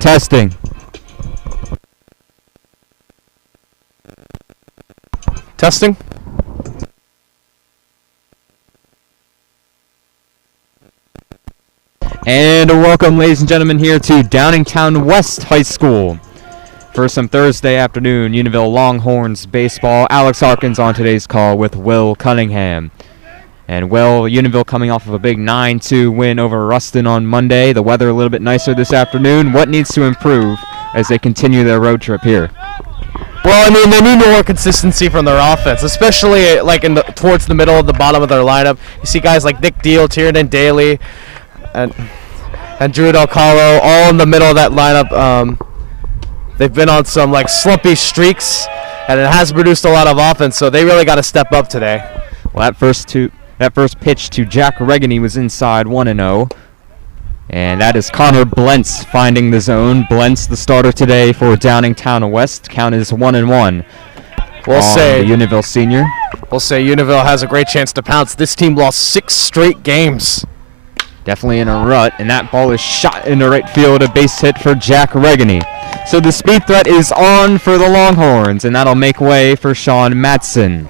Testing. Testing. And welcome, ladies and gentlemen, here to Downingtown West High School for some Thursday afternoon Unionville Longhorns baseball. Alex Harkins on today's call with Will Cunningham. And Will, Unionville coming off of a big 9-2 win over Ruston on Monday. The weather a little bit nicer this afternoon. What needs to improve as they continue their road trip here? Well, I mean, they need more consistency from their offense, especially like towards the middle of the bottom of their lineup. You see guys like Nick Deal, Tiernan Daly, and Drew Del Calo all in the middle of that lineup. They've been on some like slumpy streaks, and it has produced a lot of offense, so they really got to step up today. Well, that first pitch to Jack Regany was inside 1-0. And that is Connor Blentz finding the zone. Blentz, the starter today for Downingtown West. Count is 1-1. We'll say Unionville senior. We'll say Unionville has a great chance to pounce. This team lost 6 straight games. Definitely in a rut, and that ball is shot into right field, a base hit for Jack Regany. So the speed threat is on for the Longhorns, and that'll make way for Sean Matson.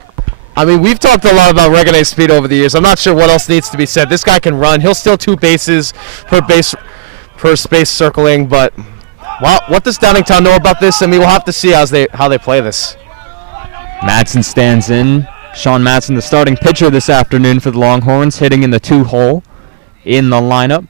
I mean, we've talked a lot about Regany's speed over the years. I'm not sure what else needs to be said. This guy can run. He'll steal 2 bases per space circling, but well, what does Downingtown know about this? I mean, we'll have to see how they play this. Matson stands in. Sean Matson, the starting pitcher this afternoon for the Longhorns, hitting in the 2-hole in the lineup.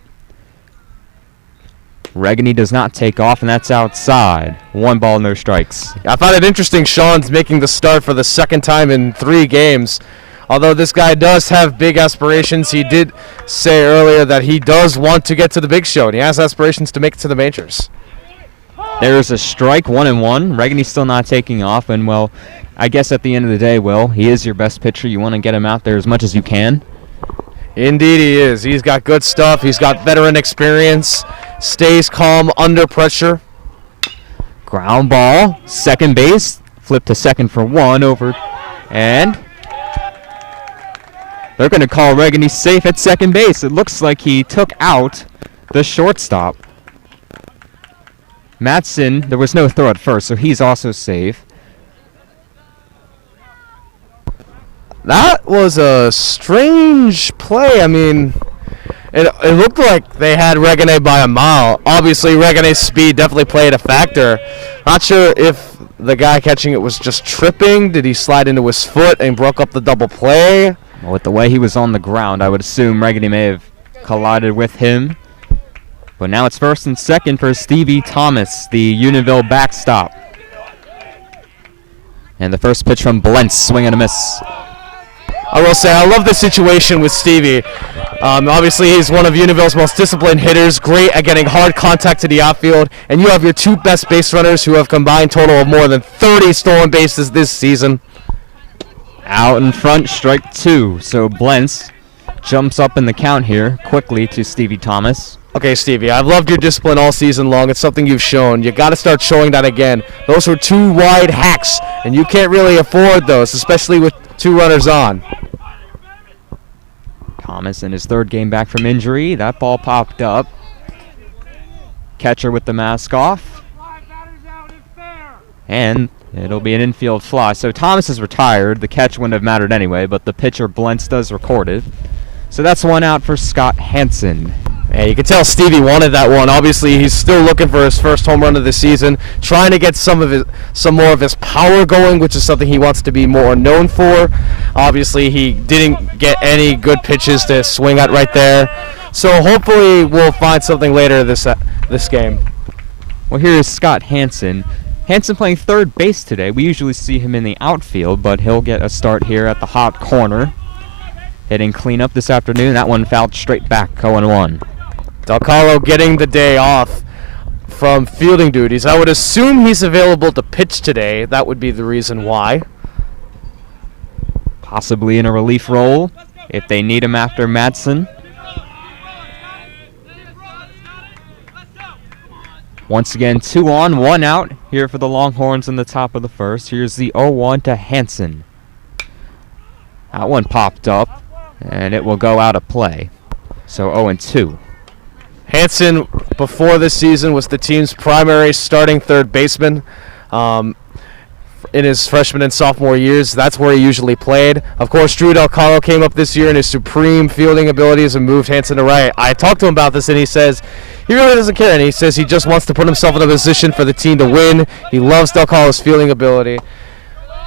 Regany does not take off, and that's outside. 1 ball, no strikes. I find it interesting Sean's making the start for the second time in 3 games. Although this guy does have big aspirations, he did say earlier that he does want to get to the big show, and he has aspirations to make it to the majors. There's a strike, 1-1. Regany's still not taking off, and, well, I guess at the end of the day, Will, he is your best pitcher. You want to get him out there as much as you can. Indeed he is. He's got good stuff. He's got veteran experience. Stays calm under pressure. Ground ball, second base, flip to second for 1 over, and they're going to call Regany safe at second base. It looks like he took out the shortstop. Matson, there was no throw at first, so he's also safe. That was a strange play. I mean, it looked like they had Regany by a mile. Obviously, Regany's speed definitely played a factor. Not sure if the guy catching it was just tripping. Did he slide into his foot and broke up the double play? Well, with the way he was on the ground, I would assume Regany may have collided with him. But now it's first and second for Stevie Thomas, the Unionville backstop. And the first pitch from Blentz, swing and a miss. I will say, I love the situation with Stevie. Obviously, he's one of Unionville's most disciplined hitters, great at getting hard contact to the outfield, and you have your 2 best base runners who have combined total of more than 30 stolen bases this season. Out in front, strike 2. So Blentz jumps up in the count here quickly to Stevie Thomas. Okay, Stevie, I've loved your discipline all season long. It's something you've shown. You got to start showing that again. Those were 2 wide hacks, and you can't really afford those, especially with 2 runners on. Thomas in his 3rd game back from injury. That ball popped up. Catcher with the mask off. And it'll be an infield fly. So Thomas is retired. The catch wouldn't have mattered anyway, but the pitcher, Blentz, does record it. So that's 1 out for Scott Hansen. Yeah, you can tell Stevie wanted that one. Obviously, he's still looking for his first home run of the season, trying to get some more of his power going, which is something he wants to be more known for. Obviously, he didn't get any good pitches to swing at right there. So hopefully we'll find something later this game. Well, here is Scott Hansen. Hansen playing 3rd base today. We usually see him in the outfield, but he'll get a start here at the hot corner. Hitting cleanup this afternoon. That one fouled straight back, 0-1. Del Calo getting the day off from fielding duties. I would assume he's available to pitch today. That would be the reason why. Possibly in a relief role if they need him after Matson. Once again, 2 on, 1 out here for the Longhorns in the top of the first. Here's the 0-1 to Hansen. That one popped up, and it will go out of play. So 0-2. Hansen, before this season, was the team's primary starting third baseman. In his freshman and sophomore years, that's where he usually played. Of course, Drew Del Carlo came up this year, and his supreme fielding abilities and moved Hansen to right. I talked to him about this, and he says he really doesn't care, and he says he just wants to put himself in a position for the team to win. He loves Del Carlo's fielding ability,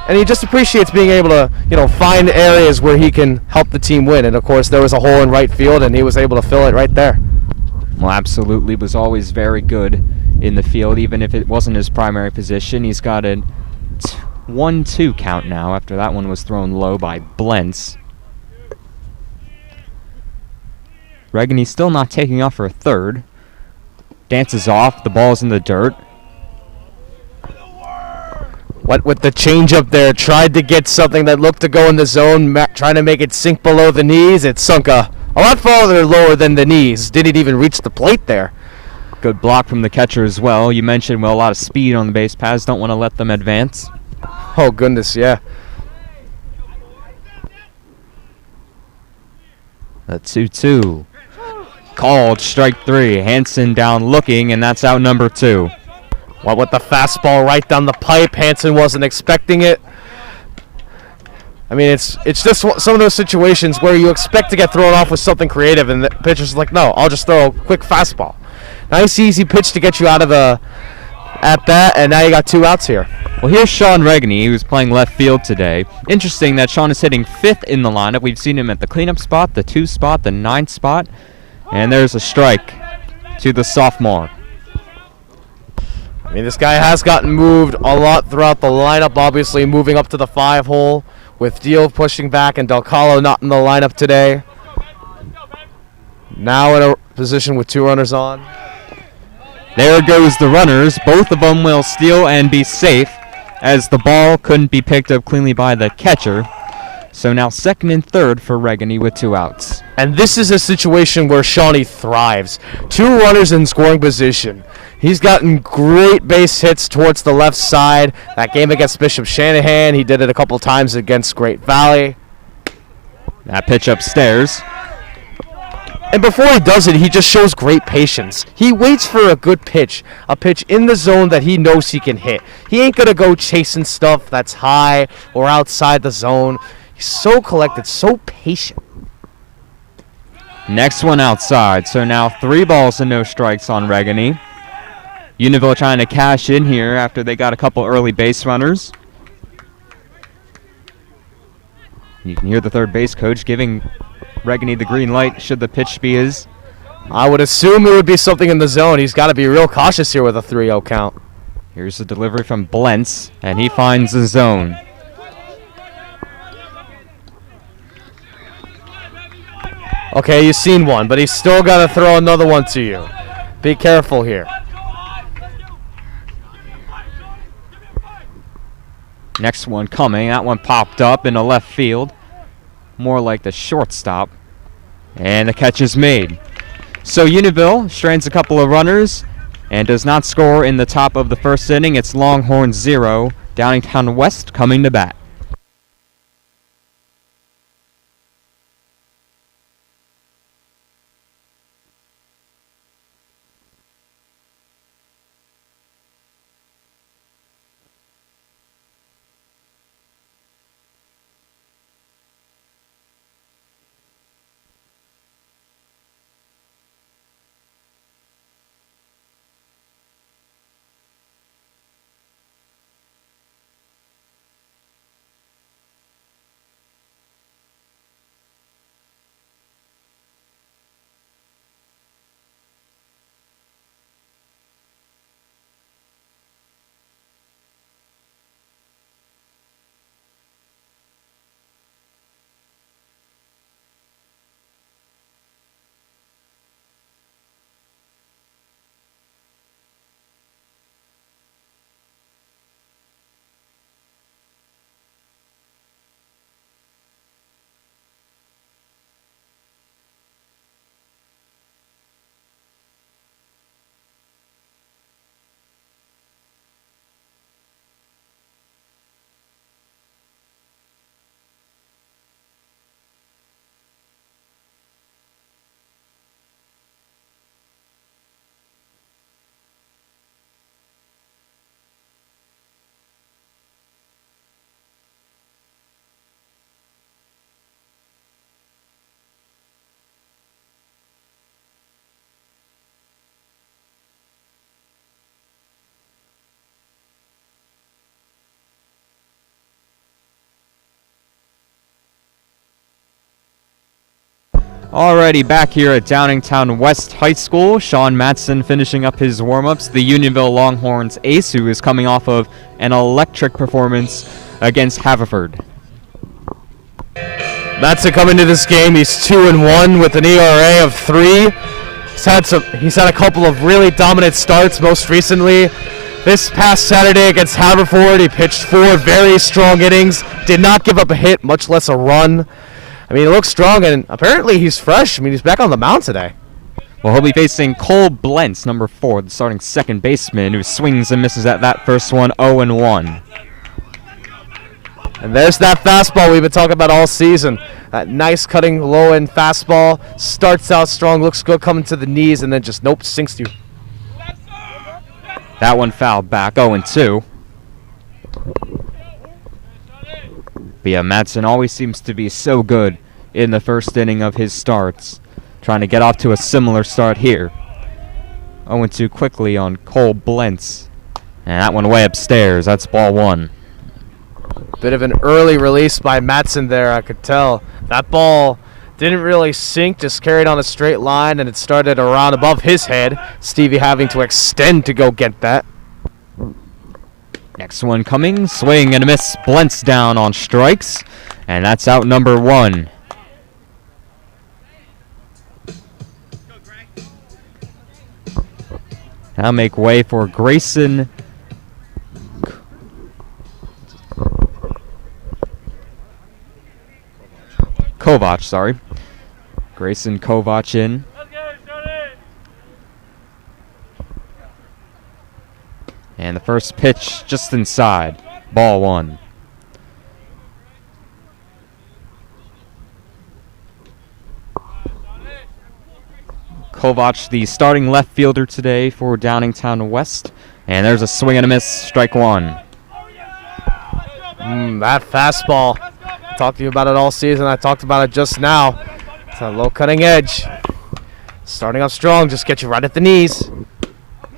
and he just appreciates being able to, find areas where he can help the team win. And of course, there was a hole in right field, and he was able to fill it right there. Well, absolutely, was always very good in the field, even if it wasn't his primary position. He's got a 1-2 count now after that one was thrown low by Blentz. Regany's still not taking off for third. Dances off, the ball's in the dirt. What with the changeup there, tried to get something that looked to go in the zone, trying to make it sink below the knees. It sunk a lot farther lower than the knees. Didn't even reach the plate there. Good block from the catcher as well. You mentioned, a lot of speed on the base paths. Don't want to let them advance. Oh, goodness, yeah. A 2-2. Called strike 3. Hansen down looking, and that's out number 2. What with the fastball right down the pipe. Hansen wasn't expecting it. I mean, it's just some of those situations where you expect to get thrown off with something creative, and the pitcher's like, no, I'll just throw a quick fastball. Nice, easy pitch to get you out of the at-bat, and now you got 2 outs here. Well, here's Sean Regany, who's playing left field today. Interesting that Sean is hitting 5th in the lineup. We've seen him at the cleanup spot, the 2 spot, the 9 spot. And there's a strike to the sophomore. I mean, this guy has gotten moved a lot throughout the lineup, obviously moving up to the 5 hole with Deal pushing back and Del Carlo not in the lineup today. Now in a position with 2 runners on. There goes the runners. Both of them will steal and be safe, as the ball couldn't be picked up cleanly by the catcher. So now second and third for Regany with 2 outs. And this is a situation where Shawnee thrives. 2 runners in scoring position. He's gotten great base hits towards the left side. That game against Bishop Shanahan, he did it a couple times against Great Valley. That pitch upstairs. And before he does it, he just shows great patience. He waits for a good pitch, a pitch in the zone that he knows he can hit. He ain't going to go chasing stuff that's high or outside the zone. He's so collected, so patient. Next one outside, so now 3 balls and no strikes on Regany. Unionville trying to cash in here after they got a couple early base runners. You can hear the third base coach giving Regany the green light should the pitch be his. I would assume it would be something in the zone. He's got to be real cautious here with a 3-0 count. Here's the delivery from Blentz, and he finds the zone. Okay, you've seen one, but he's still got to throw another one to you. Be careful here. Next one coming. That one popped up in the left field. More like the shortstop. And the catch is made. So Unionville strains a couple of runners and does not score in the top of the first inning. It's Longhorns 0, Downingtown West coming to bat. Alrighty, back here at Downingtown West High School. Sean Matson finishing up his warm-ups. The Unionville Longhorns ace, who is coming off of an electric performance against Haverford. Matson coming to this game, he's 2-1 with an ERA of 3. He's had a couple of really dominant starts, most recently this past Saturday against Haverford. He pitched 4 very strong innings, did not give up a hit, much less a run. I mean, he looks strong, and apparently he's fresh. I mean, he's back on the mound today. Well, he'll be facing Cole Blentz, number 4, the starting second baseman, who swings and misses at that first one, 0-1. And there's that fastball we've been talking about all season. That nice cutting low-end fastball. Starts out strong, looks good coming to the knees, and then just, nope, sinks you. That one fouled back, 0-2. But yeah, Matson always seems to be so good in the first inning of his starts. Trying to get off to a similar start here. 0-2 quickly on Cole Blentz. And that one way upstairs. That's ball 1. Bit of an early release by Matson there, I could tell. That ball didn't really sink, just carried on a straight line, and it started around above his head. Stevie having to extend to go get that. Next one coming, swing and a miss. Blentz down on strikes, and that's out number 1. Now make way for Grayson Kovac, sorry. Grayson Kovac in. And the first pitch just inside. Ball 1. Kovac, the starting left fielder today for Downingtown West. And there's a swing and a miss, strike 1. That fastball. I talked to you about it all season. I talked about it just now. It's a low cutting edge. Starting off strong, just get you right at the knees.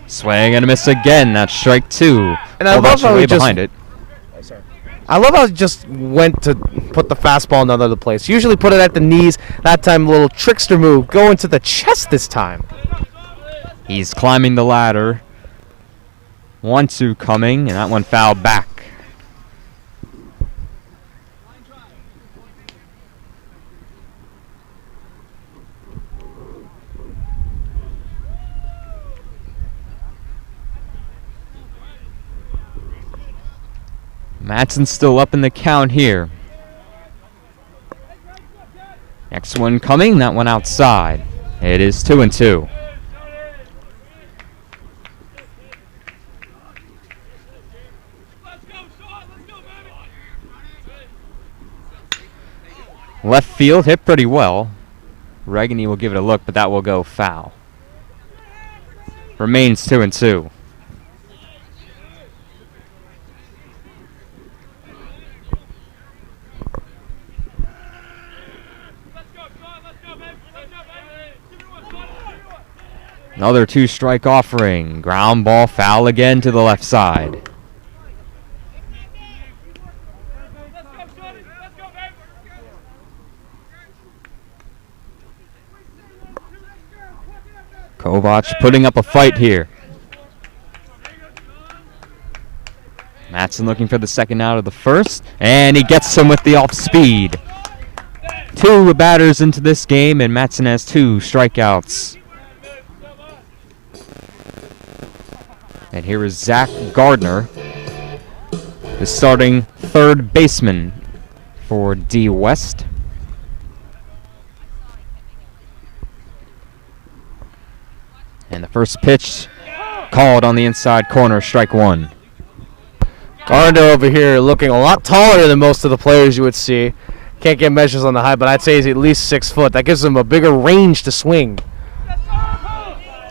Swing and a miss again. That's strike 2. And I love how he just behind it. I love how he just went to put the fastball in another place. Usually put it at the knees. That time, a little trickster move. Go into the chest this time. He's climbing the ladder. 1-2 coming, and that one fouled back. Matson's still up in the count here. Next one coming, that one outside. It is 2-2. Left field hit pretty well. Regany will give it a look, but that will go foul. Remains 2-2. Another 2-strike offering. Ground ball foul again to the left side. Kovac putting up a fight here. Matson looking for the second out of the first, and he gets him with the off speed. 2 batters into this game, and Matson has 2 strikeouts. And here is Zach Gardner, the starting third baseman for D West. And the first pitch called on the inside corner, strike 1. Gardner over here looking a lot taller than most of the players you would see. Can't get measures on the height, but I'd say he's at least 6 foot. That gives him a bigger range to swing.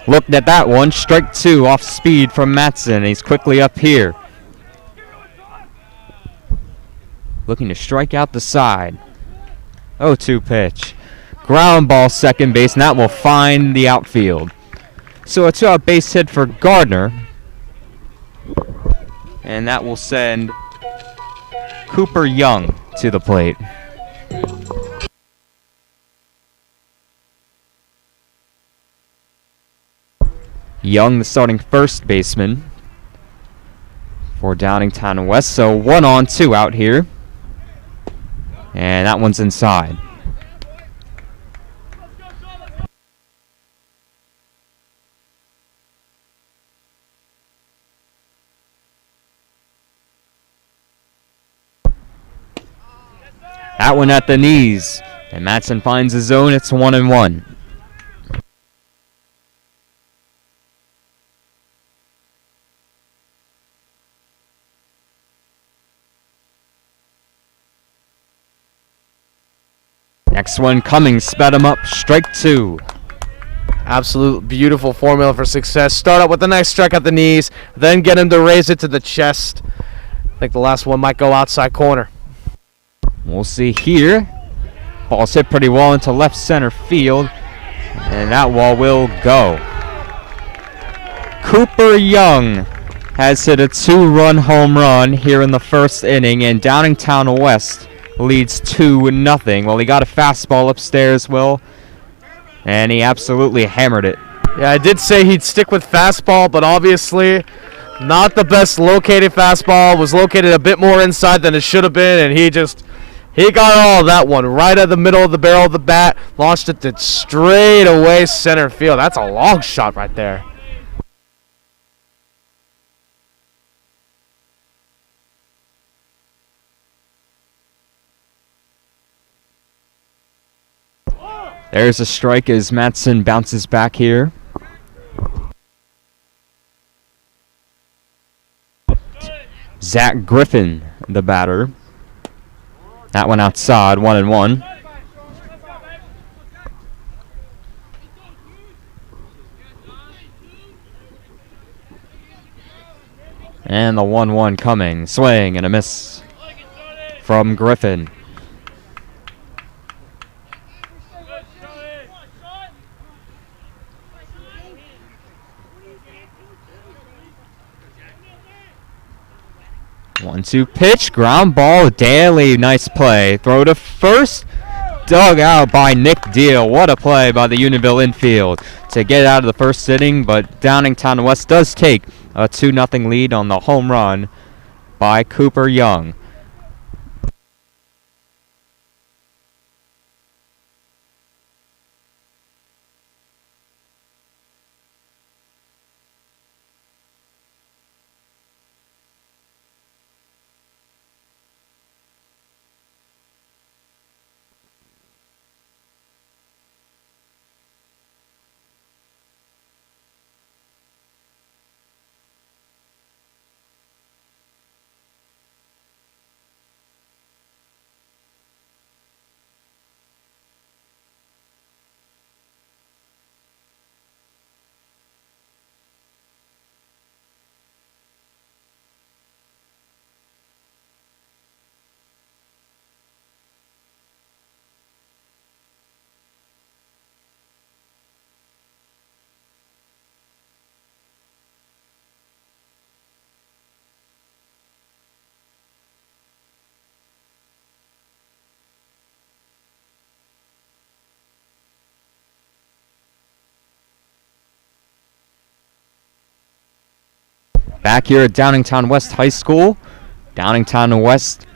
Looked at that one, strike 2 off speed from Matson. He's quickly up here. Looking to strike out the side. 0-2 pitch. Ground ball second base, and that will find the outfield. So a 2-out base hit for Gardner. And that will send Cooper Young to the plate. Young, the starting first baseman for Downingtown West. So 1 on, 2 out here. And that one's inside. That one at the knees. And Matson finds his zone. It's 1-1. Next one coming, sped him up, strike 2. Absolute beautiful formula for success. Start out with a nice strike at the knees, then get him to raise it to the chest. I think the last one might go outside corner. We'll see here. Ball's hit pretty well into left center field, and that wall will go. Cooper Young has hit a 2-run home run here in the first inning, and Downingtown West leads 2-0. Well, he got a fastball upstairs, Will, and he absolutely hammered it. Yeah, I did say he'd stick with fastball, but obviously not the best located fastball. Was located a bit more inside than it should have been, and he got all of that one right at the middle of the barrel of the bat, launched it to straight away center field. That's a long shot right there. There's a strike as Matson bounces back here. Zach Griffin, the batter. That one outside, 1-1. And the 1-1 coming. Swing and a miss from Griffin. One-two pitch, ground ball, Daly, nice play. Throw to first, dug out by Nick Deal. What a play by the Unionville infield to get out of the first inning, but Downingtown West does take a 2-0 lead on the home run by Cooper Young. Back here at Downingtown West High School, Downingtown West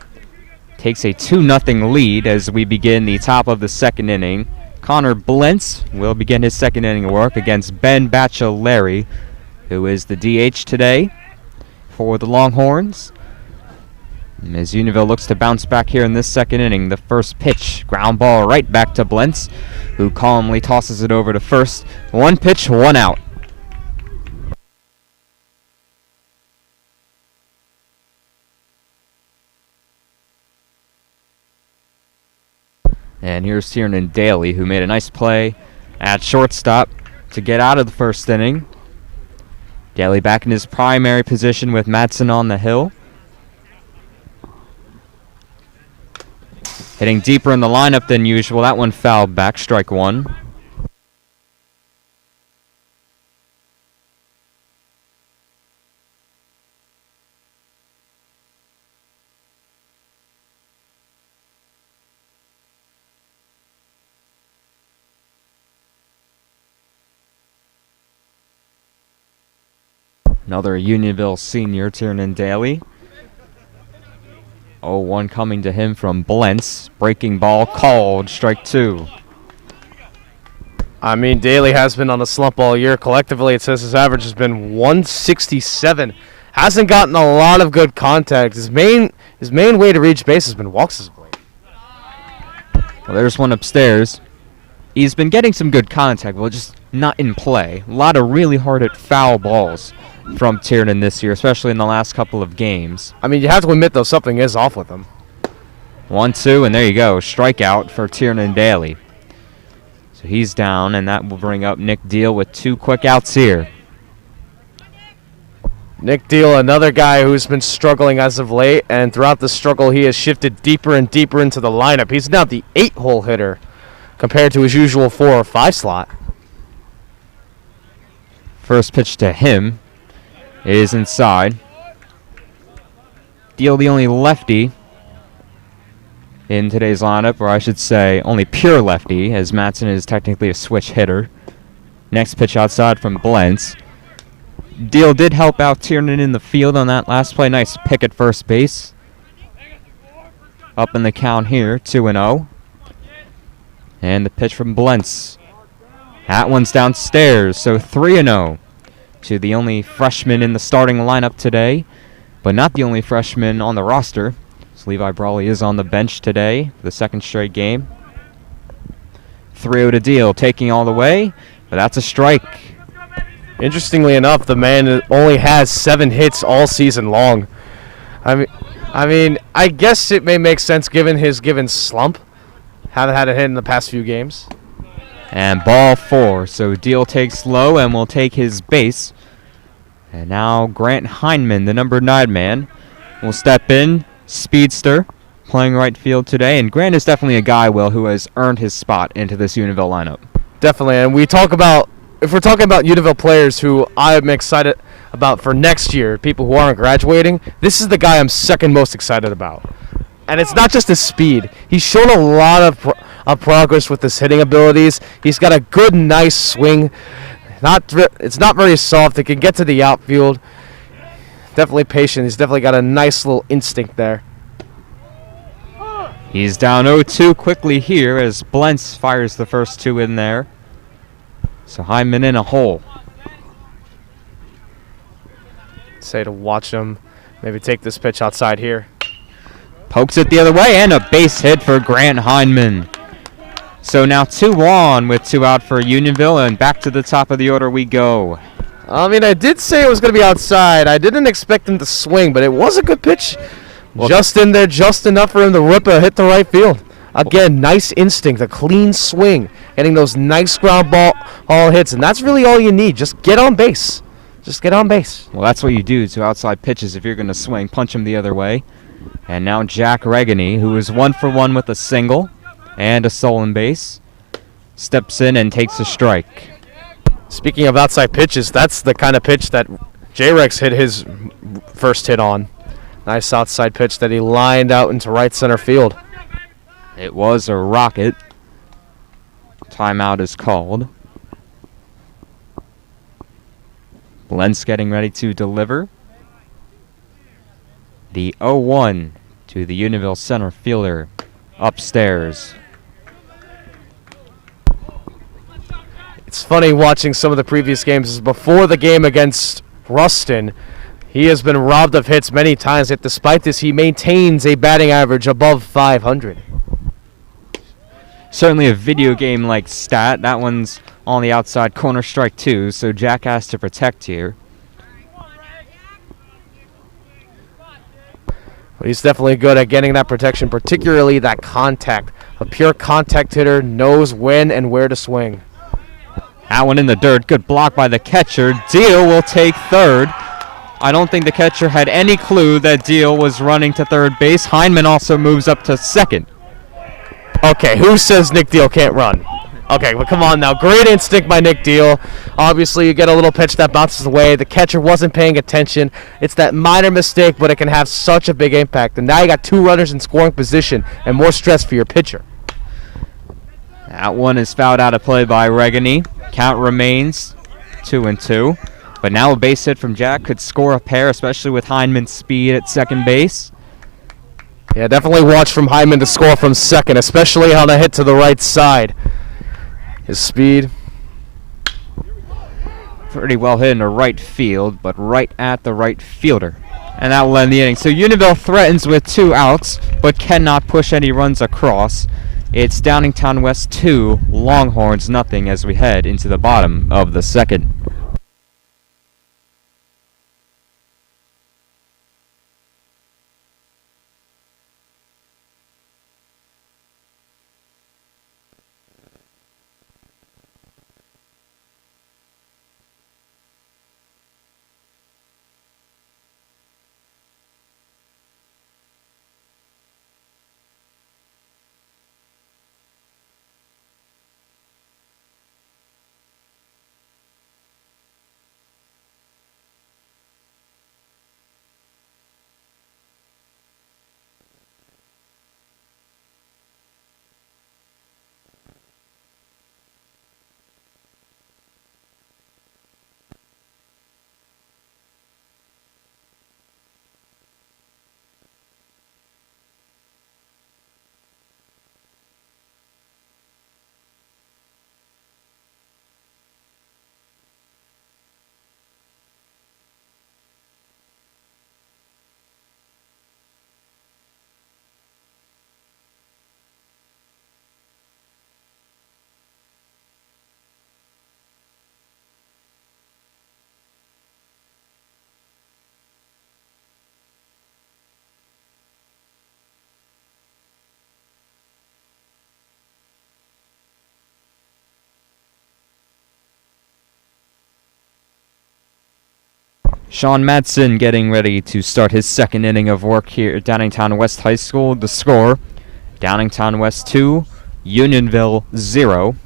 takes a 2-0 lead as we begin the top of the second inning. Connor Blentz will begin his second inning work against Ben Bachelary, who is the DH today for the Longhorns. As Unionville looks to bounce back here in this second inning, the first pitch, ground ball right back to Blentz, who calmly tosses it over to first. One pitch, one out. And here's Tiernan Daly, who made a nice play at shortstop to get out of the first inning. Daly back in his primary position with Madsen on the hill. Hitting deeper in the lineup than usual. That one fouled back, strike 1. Another Unionville senior, Tiernan Daly. 0-1 coming to him from Blentz. Breaking ball called, strike 2. I mean, Daly has been on a slump all year. Collectively, it says his average has been 167. Hasn't gotten a lot of good contact. His main way to reach base has been walks as of late. Well, there's one upstairs. He's been getting some good contact, but just not in play. A lot of really hard-hit foul balls from Tiernan this year, especially in the last couple of games. I mean, you have to admit, though, something is off with him. 1-2, and there you go. Strikeout for Tiernan Daly. So he's down, and that will bring up Nick Deal with 2 quick outs here. Nick Deal, another guy who's been struggling as of late, and throughout the struggle, he has shifted deeper and deeper into the lineup. He's now the 8-hole hitter compared to his usual 4 or 5 slot. First pitch to him is inside. Deal, the only lefty in today's lineup, or I should say only pure lefty, as Matson is technically a switch hitter. Next pitch outside from Blentz. Deal did help out Tiernan in the field on that last play. Nice pick at first base. Up in the count here, 2-0. And the pitch from Blentz. That one's downstairs, so 3-0 to the only freshman in the starting lineup today, but not the only freshman on the roster. So Levi Brawley is on the bench today for the second straight game. 3-0 to Deal, taking all the way, but that's a strike. Interestingly enough, the man only has 7 hits all season long. I mean, I guess it may make sense given his slump. Haven't had a hit in the past few games. And ball 4, so Deal takes low and will take his base. And now Grant Heineman, the number 9 man, will step in. Speedster, playing right field today. And Grant is definitely a guy, Will, who has earned his spot into this Unionville lineup. Definitely, and if we're talking about Unionville players who I'm excited about for next year, people who aren't graduating, this is the guy I'm second most excited about. And it's not just his speed. He's shown a lot of progress with his hitting abilities. He's got a good, nice swing. It's not very soft. It can get to the outfield. Definitely patient. He's definitely got a nice little instinct there. He's down 0-2 quickly here as Blentz fires the first 2 in there. So Hyman in a hole. Say to watch him maybe take this pitch outside here. Pokes it the other way, and a base hit for Grant Heineman. So now 2 on with 2 out for Unionville, and back to the top of the order we go. I mean, I did say it was going to be outside. I didn't expect him to swing, but it was a good pitch. Well, just in there, just enough for him to rip a hit to right field. Again, nice instinct, a clean swing, hitting those nice ground ball hits, and that's really all you need. Just get on base. Just get on base. Well, that's what you do to outside pitches if you're going to swing. Punch him the other way. And now Jack Regany, who is 1 for 1 with a single and a stolen base, steps in and takes a strike. Speaking of outside pitches, that's the kind of pitch that J-Rex hit his first hit on. Nice outside pitch that he lined out into right center field. It was a rocket. Timeout is called. Blentz getting ready to deliver. The 0-1 to the Unionville center fielder upstairs. It's funny watching some of the previous games. Before the game against Ruston, he has been robbed of hits many times, yet despite this, he maintains a batting average above 500. Certainly a video game-like stat. That one's on the outside corner, strike 2, so Jack has to protect here. But he's definitely good at getting that protection, particularly that contact. A pure contact hitter knows when and where to swing. That one in the dirt. Good block by the catcher. Deal will take third. I don't think the catcher had any clue that Deal was running to third base. Heineman also moves up to second. Okay, who says Nick Deal can't run? Okay, well, come on now. Great instinct by Nick Deal. Obviously, you get a little pitch that bounces away. The catcher wasn't paying attention. It's that minor mistake, but it can have such a big impact. And now you got 2 runners in scoring position and more stress for your pitcher. That one is fouled out of play by Regany. Count remains 2-2. But now a base hit from Jack could score a pair, especially with Hindman's speed at second base. Yeah, definitely watch from Hyman to score from second, especially on a hit to the right side. His speed. Pretty well hit into right field, but right at the right fielder. And that will end the inning. So Unionville threatens with 2 outs, but cannot push any runs across. It's Downingtown West 2, Longhorns nothing as we head into the bottom of the second. Sean Madsen getting ready to start his second inning of work here at Downingtown West High School. The score, Downingtown West 2, Unionville 0.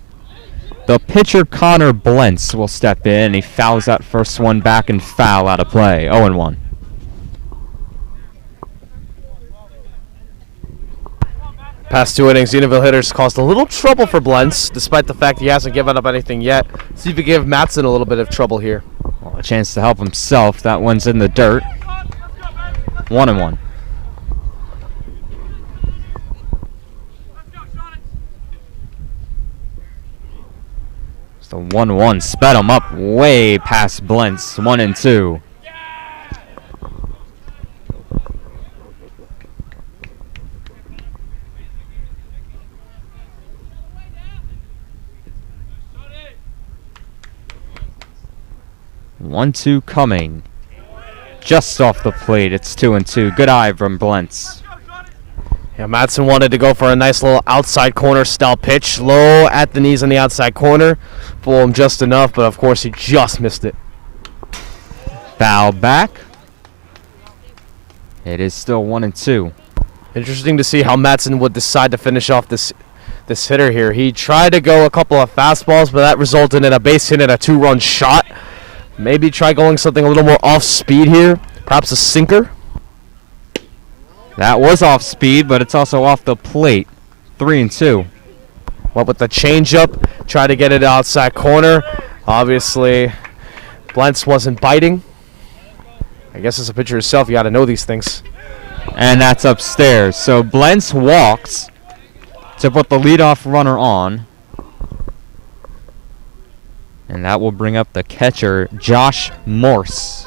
The pitcher Connor Blentz will step in. He fouls that first one back and foul out of play. 0-1. Past 2 innings, Unionville hitters caused a little trouble for Blentz, despite the fact he hasn't given up anything yet. See if he give Matson a little bit of trouble here. Well, a chance to help himself. That one's in the dirt. 1-1. It's the 1-1. Sped him up way past Blentz. 1-2. One, two coming. Just off the plate. It's 2-2. Good eye from Blentz. Yeah, Madsen wanted to go for a nice little outside corner style pitch. Low at the knees on the outside corner. Fool him just enough, but of course he just missed it. Foul back. It is still 1-2. Interesting to see how Madsen would decide to finish off this hitter here. He tried to go a couple of fastballs, but that resulted in a base hit and a 2-run shot. Maybe try going something a little more off speed here. Perhaps a sinker. That was off speed, but it's also off the plate. 3-2. What with the changeup, try to get it outside corner. Obviously, Blentz wasn't biting. I guess as a pitcher yourself, you got to know these things. And that's upstairs. So Blentz walks to put the leadoff runner on. And that will bring up the catcher, Josh Morse.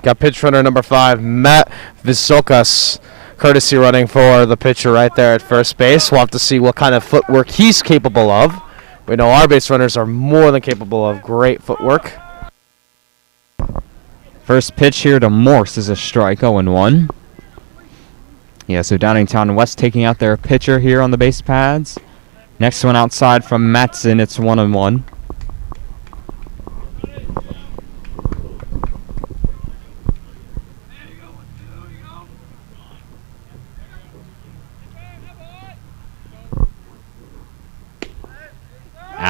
Got pitch runner number 5, Matt Visokas, courtesy running for the pitcher right there at first base. We'll have to see what kind of footwork he's capable of. We know our base runners are more than capable of great footwork. First pitch here to Morse is a strike, 0-1. Yeah, so Downingtown West taking out their pitcher here on the base pads. Next one outside from Matson, it's 1-1.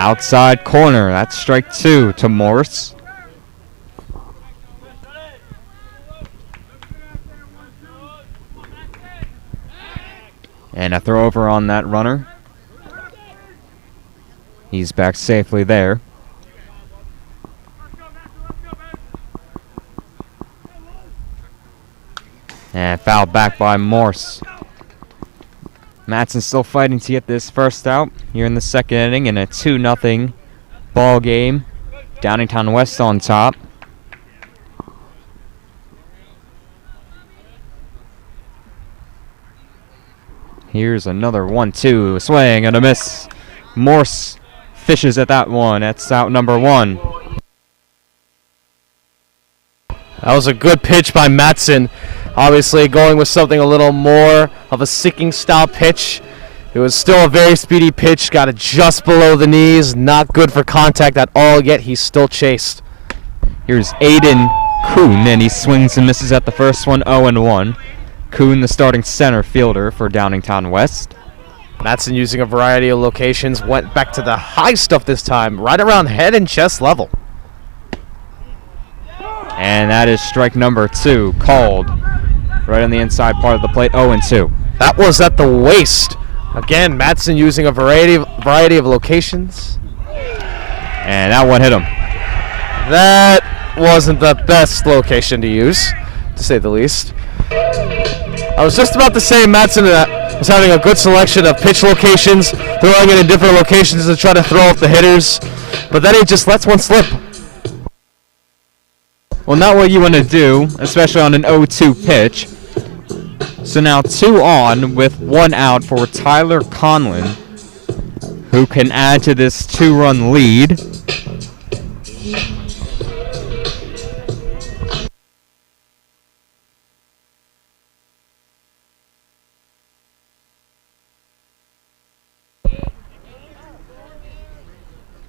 Outside corner. That's strike 2 to Morse. And a throw over on that runner. He's back safely there. And fouled back by Morse. Matson still fighting to get this first out here in the second inning in a 2-0 ball game. Downingtown West on top. Here's another 1-2 swing and a miss. Morse fishes at that one. That's out number 1. That was a good pitch by Matson. Obviously going with something a little more of a sinking style pitch. It was still a very speedy pitch. Got it just below the knees. Not good for contact at all, yet he's still chased. Here's Aiden Kuhn, and he swings and misses at the first one, 0-1. Kuhn, the starting center fielder for Downingtown West. Matson using a variety of locations. Went back to the high stuff this time, right around head and chest level. And that is strike number 2, called right on the inside part of the plate, 0-2. That was at the waist. Again, Matson using a variety of locations. And that one hit him. That wasn't the best location to use, to say the least. I was just about to say Matson was having a good selection of pitch locations, throwing it in different locations to try to throw off the hitters, but then he just lets one slip. Well, not what you want to do, especially on an 0-2 pitch. So now 2 on with 1 out for Tyler Conlon, who can add to this 2-run lead.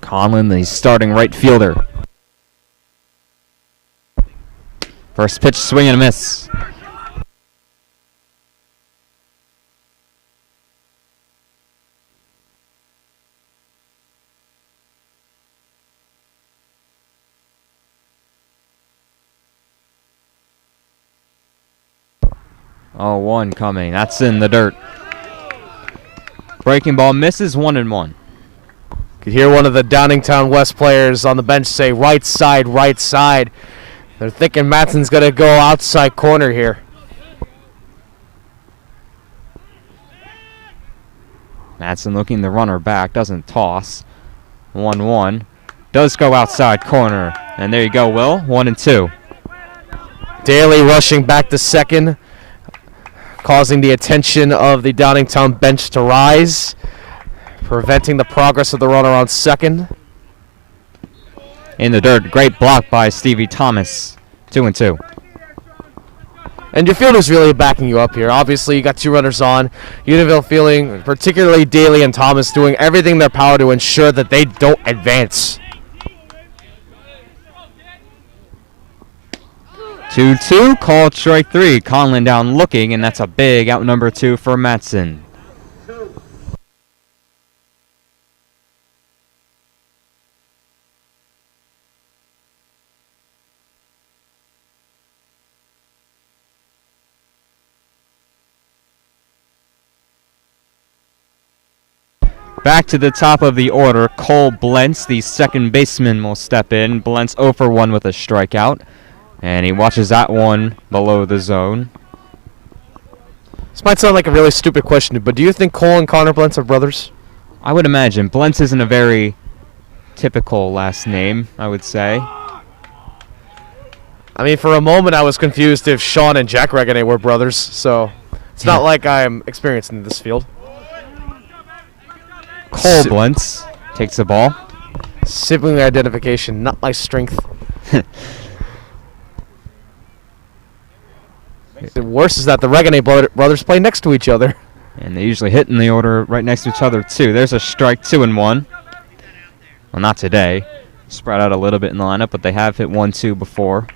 Conlon, the starting right fielder. First pitch, swing and a miss. Oh, 1 coming. That's in the dirt. Breaking ball misses, 1-1. Could hear one of the Downingtown West players on the bench say, right side, right side. They're thinking Matson's going to go outside corner here. Matson looking the runner back, doesn't toss. 1-1. Does go outside corner. And there you go, Will. 1-2. Daly rushing back to second, causing the attention of the Downingtown bench to rise, preventing the progress of the runner on second. In the dirt, great block by Stevie Thomas. 2-2. And your fielder's really backing you up here. Obviously, you got 2 runners on. Unionville feeling, particularly Daly and Thomas, doing everything in their power to ensure that they don't advance. 2-2, called strike 3. Conlon down looking, and that's a big out number 2 for Matson. Back to the top of the order, Cole Blentz, the second baseman, will step in. Blentz 0 for 1 with a strikeout. And he watches that one below the zone. This might sound like a really stupid question, but do you think Cole and Connor Blentz are brothers? I would imagine. Blentz isn't a very typical last name, I would say. I mean, for a moment I was confused if Sean and Jack Reganay were brothers, so it's not like I'm experienced in this field. Cole Blentz takes the ball. Sibling identification, not my strength. The worst is that the Reganay brothers play next to each other. And they usually hit in the order right next to each other, too. There's a strike, 2-1. Well, not today. Spread out a little bit in the lineup, but they have hit 1-2 before.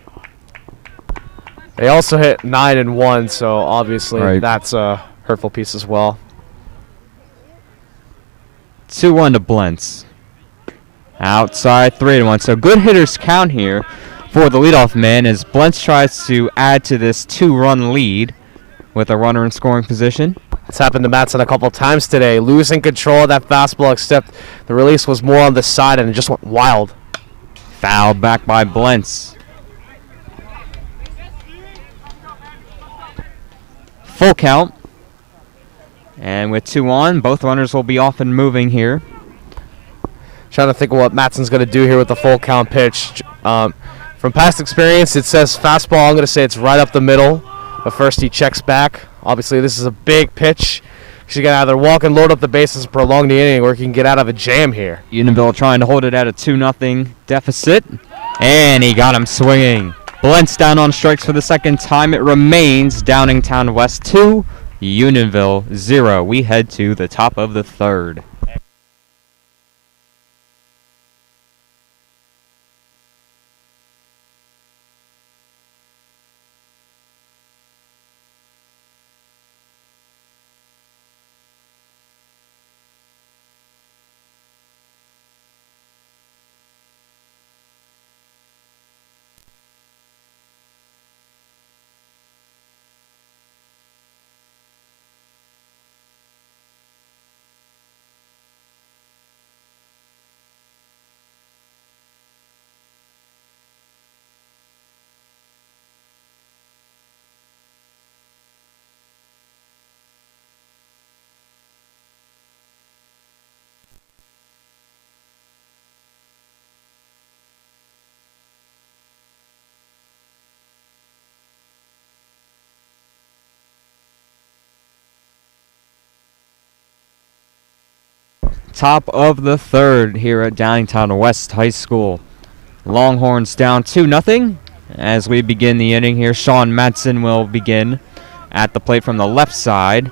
They also hit 9-1, so obviously that's a hurtful piece as well. 2-1 to Blentz. Outside 3-1. So good hitters count here for the leadoff man as Blentz tries to add to this 2-run lead with a runner in scoring position. It's happened to Matson a couple times today, losing control of that fastball, except the release was more on the side and it just went wild. Foul back by Blentz. Full count. And with 2 on, both runners will be off and moving here. Trying to think of what Matson's going to do here with the full count pitch. From past experience, it says fastball. I'm going to say it's right up the middle. But first he checks back. Obviously, this is a big pitch. You can either walk and load up the bases and prolong the inning, or you can get out of a jam here. Unionville trying to hold it at a 2-0 deficit. And he got him swinging. Blentz down on strikes for the second time. It remains Downingtown West 2, Unionville 0. We head to the top of the third. Top of the third here at Downingtown West High School. Longhorns down 2-0 as we begin the inning here. Sean Matson will begin at the plate from the left side.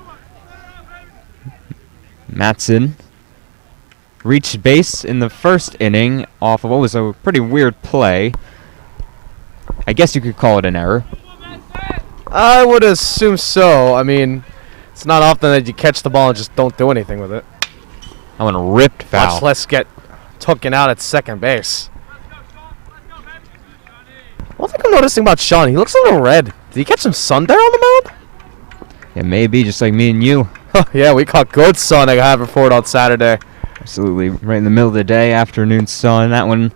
Matson reached base in the first inning off of what was a pretty weird play. I guess you could call it an error. I would assume so. I mean, it's not often that you catch the ball and just don't do anything with it. That one ripped foul. Much less get taken out at second base. One thing I'm noticing about Sean, he looks a little red. Did he catch some sun there on the mound? It may be just like me and you. Yeah, we caught good sun at Haverford on Saturday. Absolutely. Right in the middle of the day, afternoon sun. That one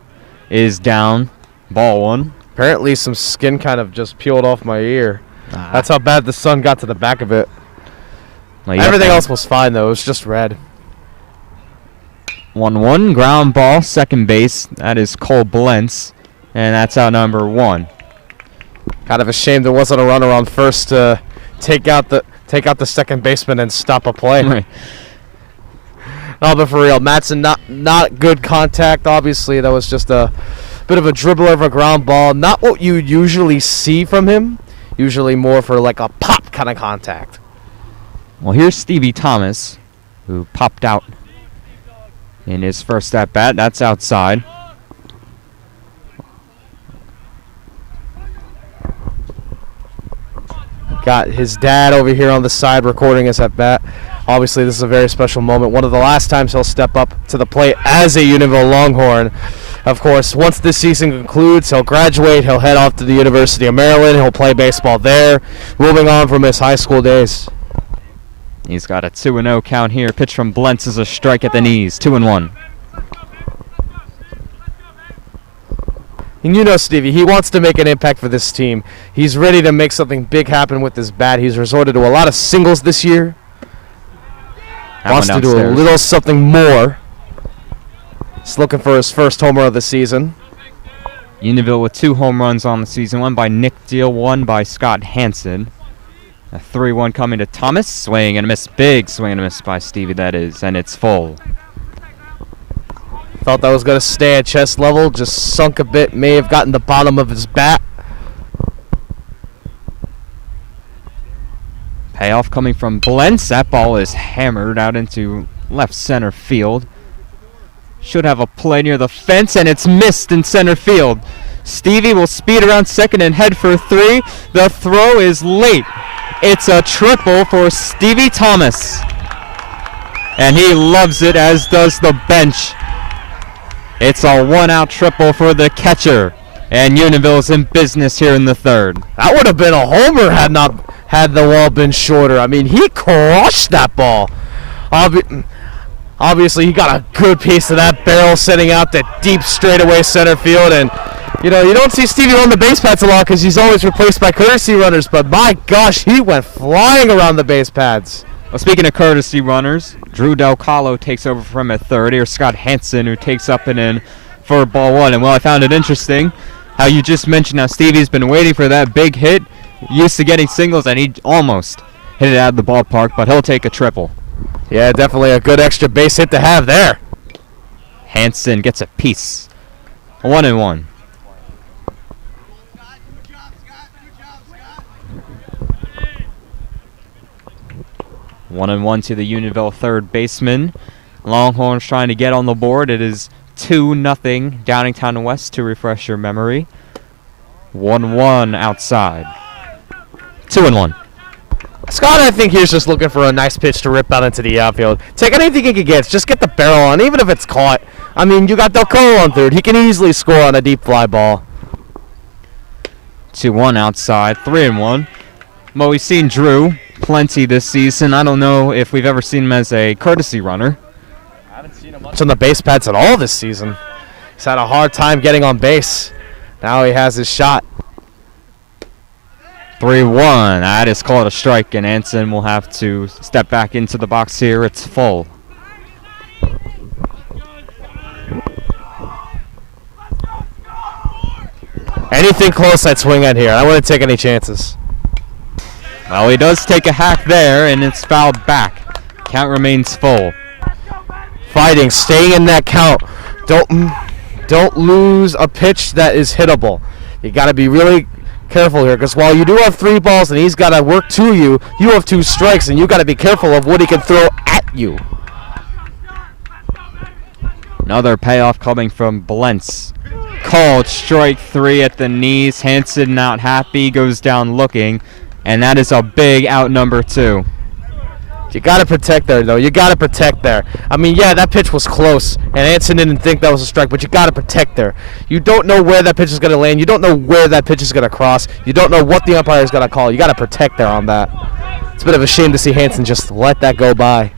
is down. Ball one. Apparently some skin kind of just peeled off my ear. That's how bad the sun got to the back of it. Well, everything else was fine, though. It was just red. 1-1, ground ball, second base. That is Cole Blentz, and that's out number 1. Kind of a shame there wasn't a runner on first to take out the second baseman and stop a play. Right. No, but for real, Matson not good contact. Obviously, that was just a bit of a dribbler of a ground ball. Not what you usually see from him. Usually more for like a pop kind of contact. Well, here's Stevie Thomas, who popped out in his first at-bat. That's outside. Got his dad over here on the side recording his at-bat. Obviously, this is a very special moment. One of the last times he'll step up to the plate as a Unionville Longhorn. Of course, once this season concludes, he'll graduate. He'll head off to the University of Maryland. He'll play baseball there, moving on from his high school days. He's got a 2-0 count here. Pitch from Blentz is a strike at the knees. 2-1. And you know, Stevie, he wants to make an impact for this team. He's ready to make something big happen with his bat. He's resorted to a lot of singles this year. Wants to do a little something more. He's looking for his first homer of the season. Unionville with 2 home runs on the season. One by Nick Deal, one by Scott Hansen. A 3-1 coming to Thomas. Swing and a miss. Big swing and a miss by Stevie, that is. And it's full. Thought that was going to stay at chest level. Just sunk a bit. May have gotten the bottom of his bat. Payoff coming from Blentz. That ball is hammered out into left center field. Should have a play near the fence, and it's missed in center field. Stevie will speed around second and head for 3. The throw is late. It's a triple for Stevie Thomas. And he loves it, as does the bench. It's a one-out triple for the catcher. And Unionville's in business here in the third. That would have been a homer had the wall been shorter. I mean, he crushed that ball. Obviously, he got a good piece of that barrel sending out the deep straightaway center field. And, you know, you don't see Stevie on the base pads a lot because he's always replaced by courtesy runners. But, my gosh, he went flying around the base pads. Well, speaking of courtesy runners, Drew Del Calo takes over from him at third. Here's Scott Hansen, who takes up and in for ball one. And, well, I found it interesting how you just mentioned how Stevie's been waiting for that big hit, used to getting singles, and he almost hit it out of the ballpark, but he'll take a triple. Yeah, definitely a good extra base hit to have there. Hansen gets a piece. 1-1. One and one to the Unionville third baseman. Longhorns trying to get on the board. It is 2-0 Downingtown West, to refresh your memory. 1-1 outside. 2-1. Scott, I think he's just looking for a nice pitch to rip out into the outfield. Take anything he can get. Just get the barrel on, even if it's caught. I mean, you got Del Colo on third. He can easily score on a deep fly ball. 2-1 outside. 3-1. Well, we've seen Drew plenty this season. I don't know if we've ever seen him as a courtesy runner. I haven't seen him much on the base pads at all this season. He's had a hard time getting on base. Now he has his shot. 3-1. That is called a strike, and Hansen will have to step back into the box here. It's full. Anything close, I'd swing at here. I wouldn't take any chances. Well, he does take a hack there, and it's fouled back. Count remains full. Fighting, staying in that count. Don't lose a pitch that is hittable. You got to be really careful here, because while you do have 3 balls and he's got to work to you, you have 2 strikes, and you got to be careful of what he can throw at you. Another payoff coming from Blentz. Called strike 3 at the knees. Hansen not happy, goes down looking, and that is a big out number 2. You got to protect there, though. You got to protect there. I mean, yeah, that pitch was close, and Hansen didn't think that was a strike, but you got to protect there. You don't know where that pitch is going to land. You don't know where that pitch is going to cross. You don't know what the umpire is going to call. You got to protect there on that. It's a bit of a shame to see Hansen just let that go by.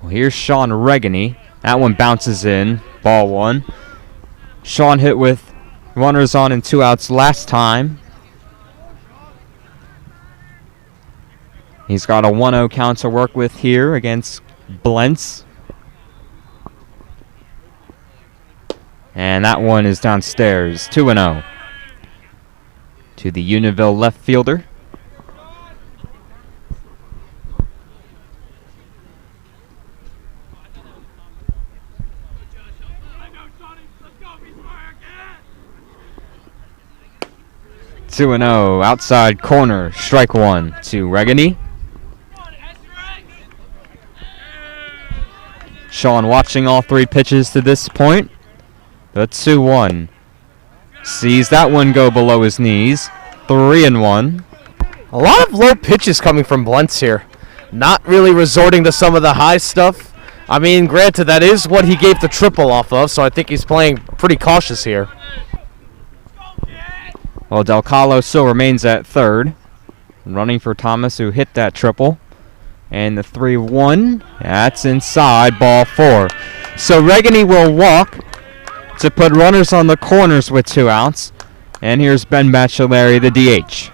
Well, here's Sean Regany. That one bounces in. Ball 1. Sean hit with runners on and 2 outs last time. He's got a 1-0 count to work with here against Blentz. And that one is downstairs. 2-0 to the Unionville left fielder. Two and 0 outside corner, strike 1 to Regany. Sean watching all 3 pitches to this point. The 2-1. Sees that one go below his knees. 3-1. A lot of low pitches coming from Blentz here. Not really resorting to some of the high stuff. I mean, granted, that is what he gave the triple off of, so I think he's playing pretty cautious here. Well, Del Calo still remains at third. Running for Thomas, who hit that triple. And the 3-1, that's inside, ball 4. So Regany will walk to put runners on the corners with 2 outs. And here's Ben Bachelari, the DH.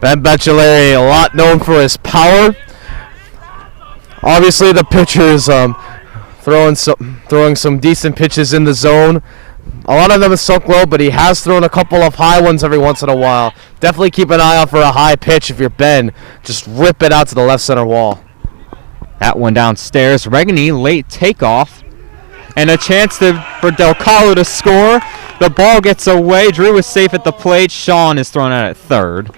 Ben Bachelari, a lot known for his power. Obviously, the pitcher is throwing some decent pitches in the zone. A lot of them are sunk low, but he has thrown a couple of high ones every once in a while. Definitely keep an eye out for a high pitch if you're Ben. Just rip it out to the left center wall. That one downstairs. Regany, late takeoff. And a chance for Del Calo to score. The ball gets away. Drew is safe at the plate. Sean is thrown out at third.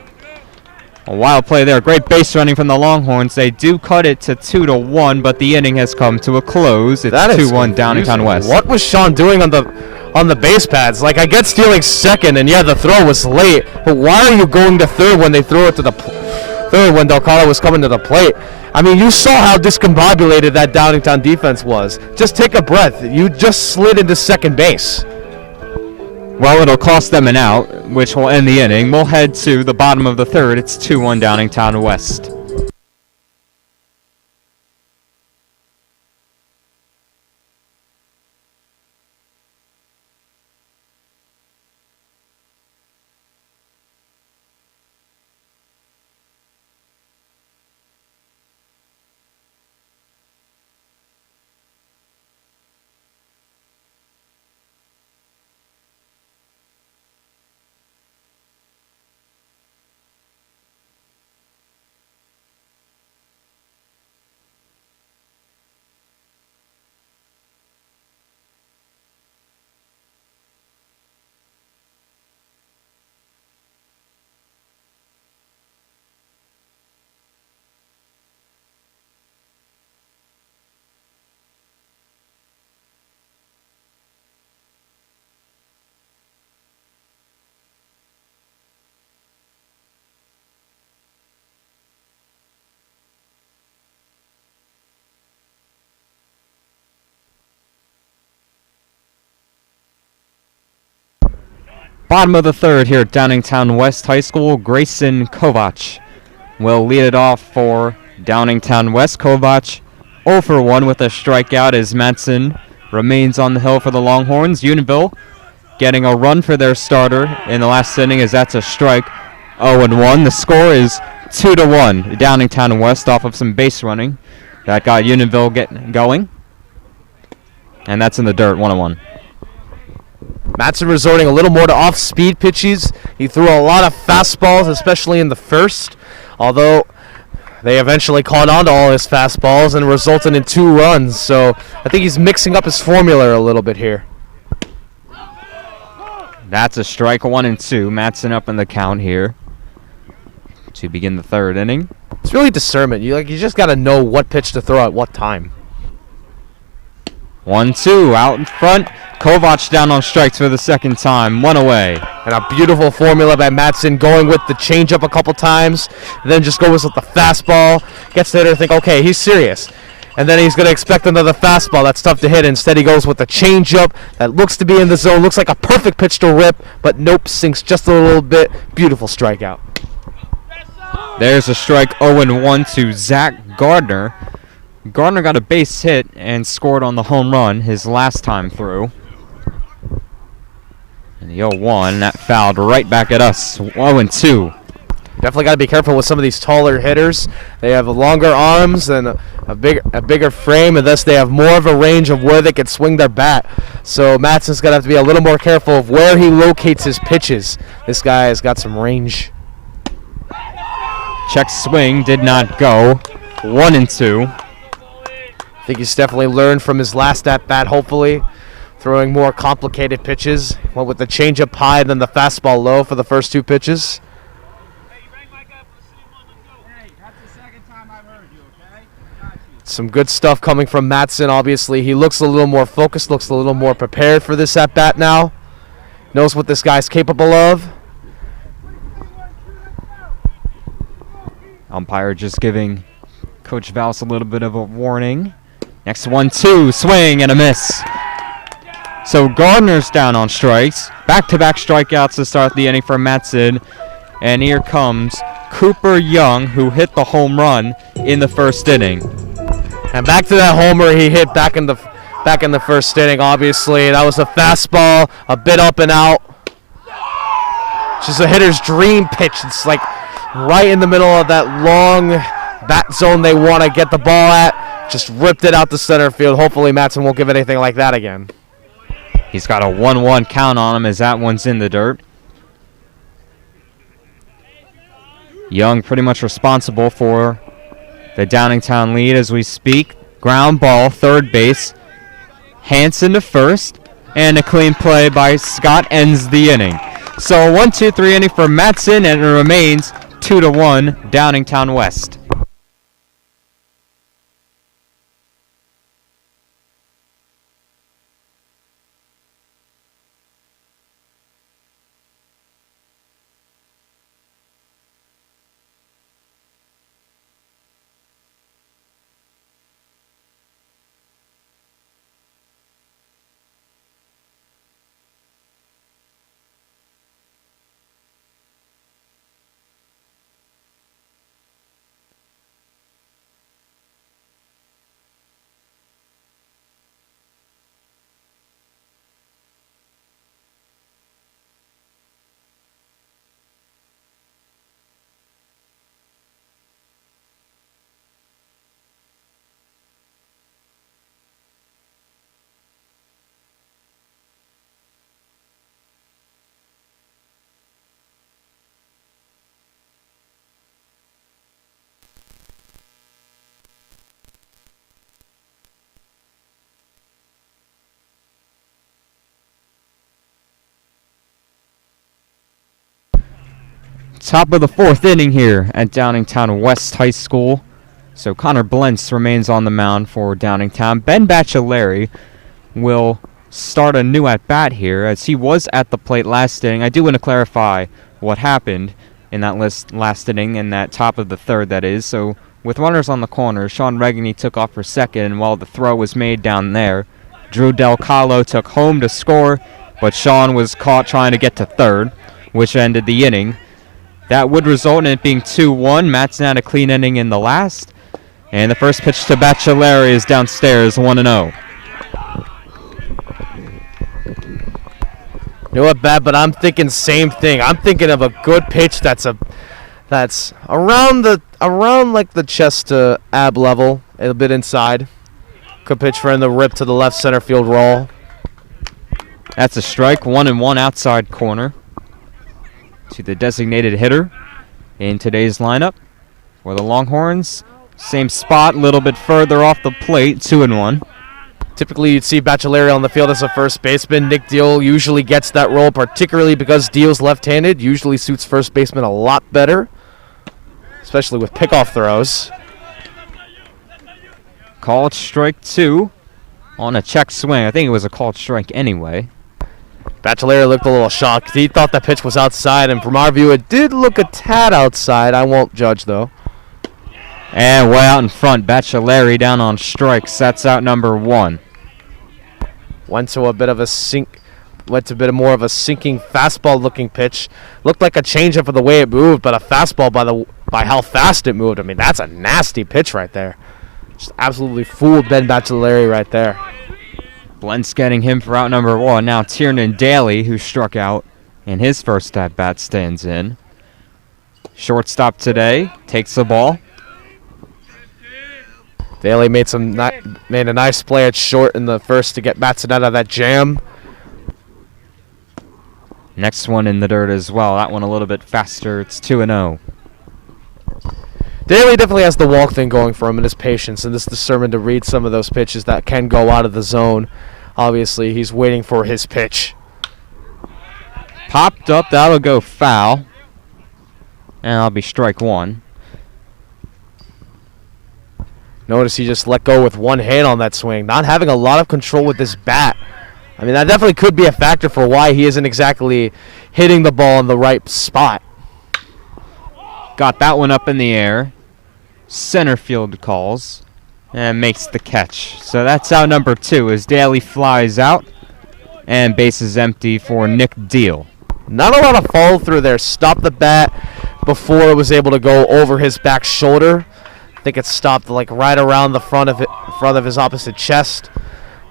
A wild play there. Great base running from the Longhorns. They do cut it to 2-1, but the inning has come to a close. It's 2-1 Downingtown West. What was Sean doing on the base pads? Like, I get stealing second, and yeah, the throw was late, but why are you going to third when they throw it to the third when Del Carlo was coming to the plate. I mean, you saw how discombobulated that Downingtown defense was. Just take a breath. You just slid into second base. Well, it'll cost them an out, which will end the inning. We'll head to the bottom of the third. It's 2-1 Downingtown West. Bottom of the third here at Downingtown West High School. Grayson Kovac will lead it off for Downingtown West. Kovac 0 for 1 with a strikeout as Matson remains on the hill for the Longhorns. Unionville getting a run for their starter in the last inning as that's a strike. 0-1. The score is 2-1. Downingtown West off of some base running. That got Unionville getting going. And that's in the dirt, 1-1. Matson resorting a little more to off-speed pitches. He threw a lot of fastballs, especially in the first, although they eventually caught on to all his fastballs and resulted in 2 runs. So I think he's mixing up his formula a little bit here. That's a strike, 1-2. Matson up in the count here to begin the third inning. It's really discernment. You just got to know what pitch to throw at what time. 1-2 out in front. Kovac down on strikes for the second time. 1 away. And a beautiful formula by Matson, going with the changeup a couple times, then just goes with the fastball. Gets there to think, okay, he's serious. And then he's going to expect another fastball. That's tough to hit. Instead, he goes with the changeup that looks to be in the zone. Looks like a perfect pitch to rip, but nope, sinks just a little bit. Beautiful strikeout. There's a strike, 0-1 to Zach Gardner. Gardner got a base hit and scored on the home run his last time through. And the 0-1, that fouled right back at us. 0-2. Definitely got to be careful with some of these taller hitters. They have longer arms and a bigger frame, and thus they have more of a range of where they can swing their bat. So Matson's going to have to be a little more careful of where he locates his pitches. This guy has got some range. Check swing, did not go. 1-2. I think he's definitely learned from his last at-bat, hopefully. Throwing more complicated pitches. Went with the changeup high, then the fastball low for the first 2 pitches. Some good stuff coming from Matson, obviously. He looks a little more focused, looks a little more prepared for this at-bat now. Knows what this guy's capable of. Umpire just giving Coach Valls a little bit of a warning. Next 1-2, swing and a miss. So Gardner's down on strikes. Back-to-back strikeouts to start the inning for Matson. And here comes Cooper Young, who hit the home run in the first inning. And back to that homer he hit back in the first inning, obviously. That was a fastball, a bit up and out. Just a hitter's dream pitch. It's like right in the middle of that long bat zone they want to get the ball at. Just ripped it out to center field. Hopefully Matson won't give anything like that again. He's got a 1-1 count on him as that one's in the dirt. Young pretty much responsible for the Downingtown lead as we speak. Ground ball, third base. Hanson to first. And a clean play by Scott ends the inning. So a 1-2-3 inning for Matson, and it remains 2-1 Downingtown West. Top of the fourth inning here at Downingtown West High School. So Connor Blentz remains on the mound for Downingtown. Ben Bachelari will start a new at-bat here as he was at the plate last inning. I do want to clarify what happened in that last inning, in that top of the third, that is. So with runners on the corner, Sean Regany took off for second, and while the throw was made down there, Drew Del Calo took home to score, but Sean was caught trying to get to third, which ended the inning. That would result in it being 2-1. Matson had a clean inning in the last. And the first pitch to Bachelari is downstairs, 1-0. You know what, Bad, but I'm thinking same thing. I'm thinking of a good pitch that's around like the chest to ab level, a bit inside. Good pitch for in the rip to the left center field roll. That's a strike, 1-1 outside corner to the designated hitter in today's lineup for the Longhorns. Same spot, a little bit further off the plate, 2-1. Typically, you'd see Bachelari on the field as a first baseman. Nick Deal usually gets that role, particularly because Deal's left-handed. Usually suits first baseman a lot better, especially with pickoff throws. Called strike 2 on a check swing. I think it was a called strike anyway. Bachelari looked a little shocked. He thought the pitch was outside, and from our view, it did look a tad outside. I won't judge, though. And way out in front, Bachelari down on strikes. That's out number 1. Went to a bit more of a sinking fastball-looking pitch. Looked like a changeup for the way it moved, but a fastball by how fast it moved. I mean, that's a nasty pitch right there. Just absolutely fooled Ben Bachelari right there. Blentz getting him for out number 1. Now Tiernan Daly, who struck out in his first at-bat, stands in. Shortstop today takes the ball. Daly made a nice play at short in the first to get Matson out of that jam. Next one in the dirt as well. That one a little bit faster. It's 2-0. Daly definitely has the walk thing going for him and his patience and this discernment to read some of those pitches that can go out of the zone. Obviously, he's waiting for his pitch. Popped up. That'll go foul. And that'll be strike 1. Notice he just let go with one hand on that swing. Not having a lot of control with this bat. I mean, that definitely could be a factor for why he isn't exactly hitting the ball in the right spot. Got that one up in the air. Center field calls and makes the catch. So that's out number 2 as Daly flies out and base is empty for Nick Deal. Not a lot of follow through there. Stopped the bat before it was able to go over his back shoulder. I think it stopped like right around the front of his opposite chest.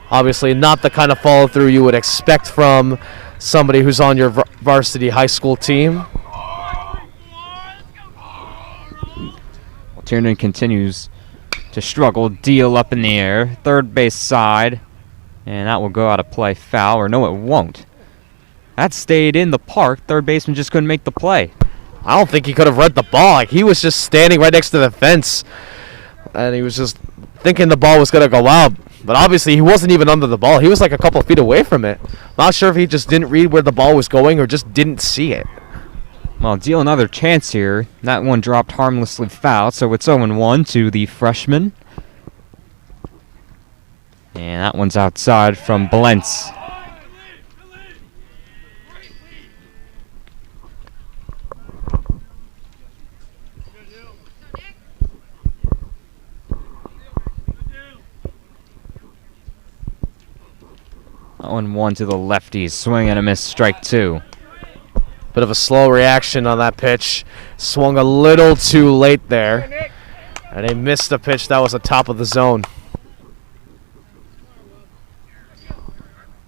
Obviously not the kind of follow through you would expect from somebody who's on your varsity high school team. Tiernan continues to struggle. Deal up in the air. Third base side. And that will go out of play, foul. Or no, it won't. That stayed in the park. Third baseman just couldn't make the play. I don't think he could have read the ball. Like, he was just standing right next to the fence. And he was just thinking the ball was going to go out. But obviously he wasn't even under the ball. He was like a couple of feet away from it. Not sure if he just didn't read where the ball was going or just didn't see it. Well, Deal another chance here. That one dropped harmlessly foul, so it's 0-1 to the freshman. And that one's outside from Blentz. That 1-1 to the lefties. Swing and a miss, strike 2. Bit of a slow reaction on that pitch. Swung a little too late there. And he missed the pitch that was the top of the zone.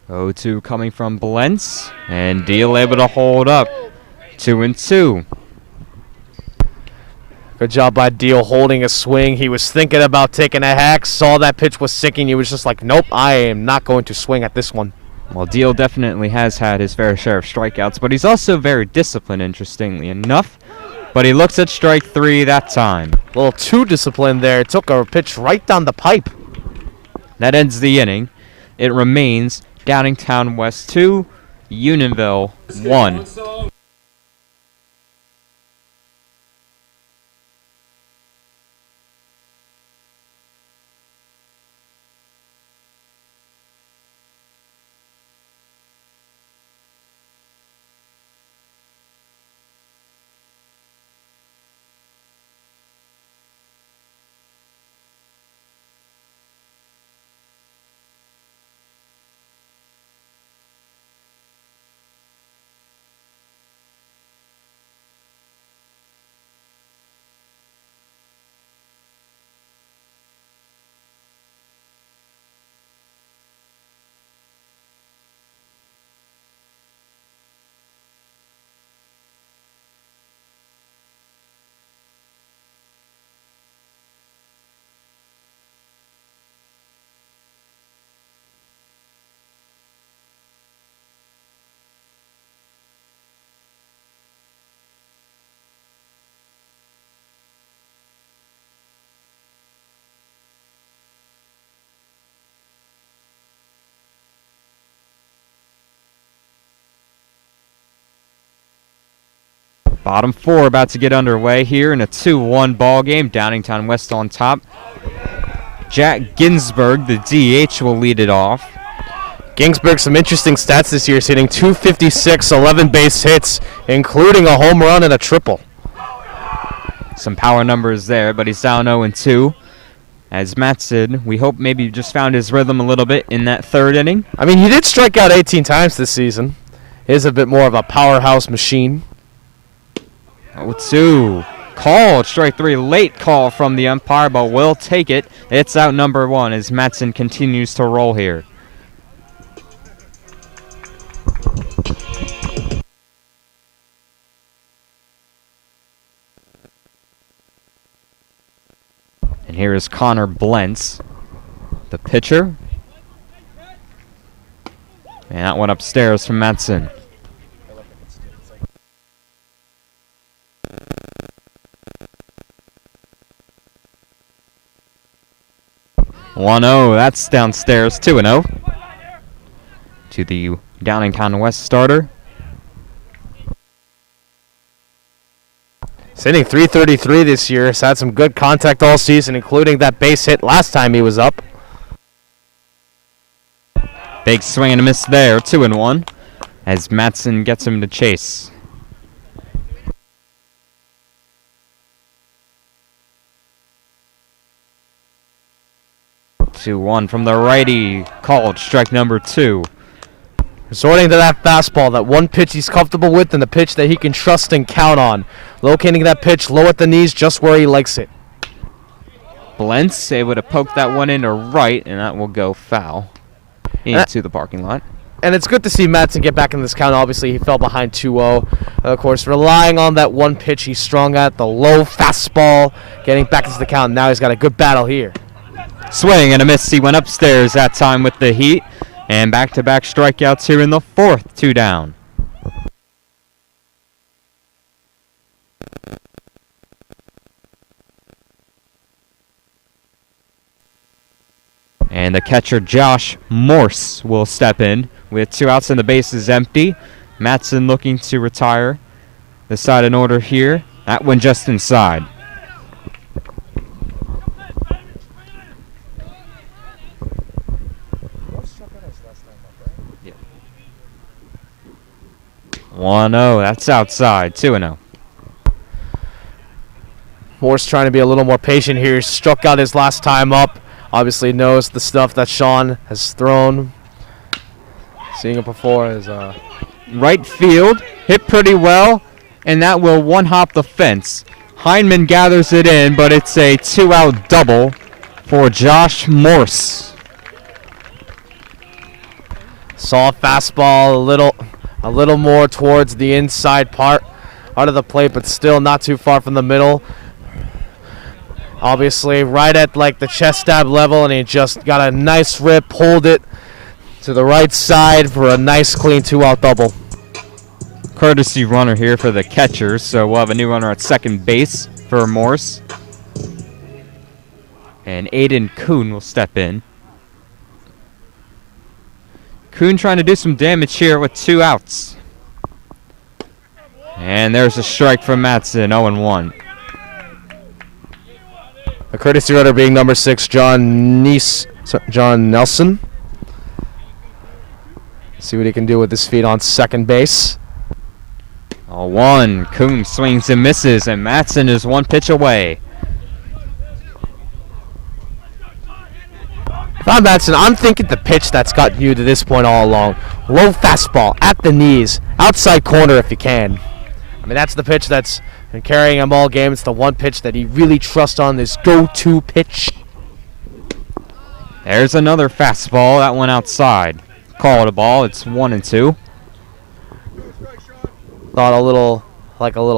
0-2 coming from Blentz. And Deal able to hold up. 2-2. Good job by Deal holding a swing. He was thinking about taking a hack, saw that pitch was sinking. He was just like, nope, I am not going to swing at this one. Well, Deal definitely has had his fair share of strikeouts, but he's also very disciplined, interestingly enough. But he looks at strike 3 that time. A little too disciplined there. Took a pitch right down the pipe. That ends the inning. It remains Downingtown West 2, Unionville 1. Bottom four about to get underway here in a 2-1 ball game. Downingtown West on top. Jack Ginsberg, the DH, will lead it off. Ginsberg, some interesting stats this year. He's hitting .256, 11 base hits, including a home run and a triple. Some power numbers there, but he's down 0-2. As Matson, we hope maybe just found his rhythm a little bit in that third inning. I mean, he did strike out 18 times this season. He is a bit more of a powerhouse machine. 0-2. Called. Strike three. Late call from the umpire, but we'll take it. It's out number one as Matson continues to roll here. And here is Connor Blentz, the pitcher. And that one upstairs from Matson. (1-0), that's downstairs. 2-0 to the Downingtown West starter. He's hitting .333 this year. He's had some good contact all season, including that base hit last time he was up. Big swing and a miss there. 2-1 as Matson gets him to chase. (2-1) from the righty. Called. Strike number two. Resorting to that fastball, that one pitch he's comfortable with and the pitch that he can trust and count on. Locating that pitch low at the knees, just where he likes it. Blentz able to poke that one into right, and that will go foul into the parking lot. And it's good to see Matson get back in this count. Obviously, he fell behind 2-0. Of course, relying on that one pitch he's strong at, the low fastball, getting back into the count. Now he's got a good battle here. Swing and a miss. He went upstairs that time with the heat. And back-to-back strikeouts here in the fourth. 2 down. And the catcher, Josh Morse, will step in with 2 outs and the bases empty. Matson looking to retire the side in order here. That one just inside. Yeah. 1-0, that's outside. 2-0. Morse trying to be a little more patient here. He struck out his last time up. Obviously knows the stuff that Sean has thrown. Seeing it before is right field, hit pretty well, and that will one-hop the fence. Heineman gathers it in, but it's a 2-out double for Josh Morse. Saw a fastball a little more towards the inside part of the plate, but still not too far from the middle. Obviously right at like the chest stab level, and he just got a nice rip, pulled it to the right side for a nice clean 2-out double. Courtesy runner here for the catchers, so we'll have a new runner at second base for Morse. And Aiden Kuhn will step in. Kuhn trying to do some damage here with 2 outs. And there's a strike from Matson, 0-1. The courtesy runner being number 6, John Nelson. See what he can do with his feet on second base. 0-1. Kuhn swings and misses, and Matson is 1 pitch away. If I'm Matson, I'm thinking the pitch that's gotten you to this point all along. Low fastball at the knees, outside corner if you can. I mean, that's the pitch that's been carrying him all game. It's the one pitch that he really trusts on, this go-to pitch. There's another fastball. That one outside. Call it a ball. It's 1-2. Thought a little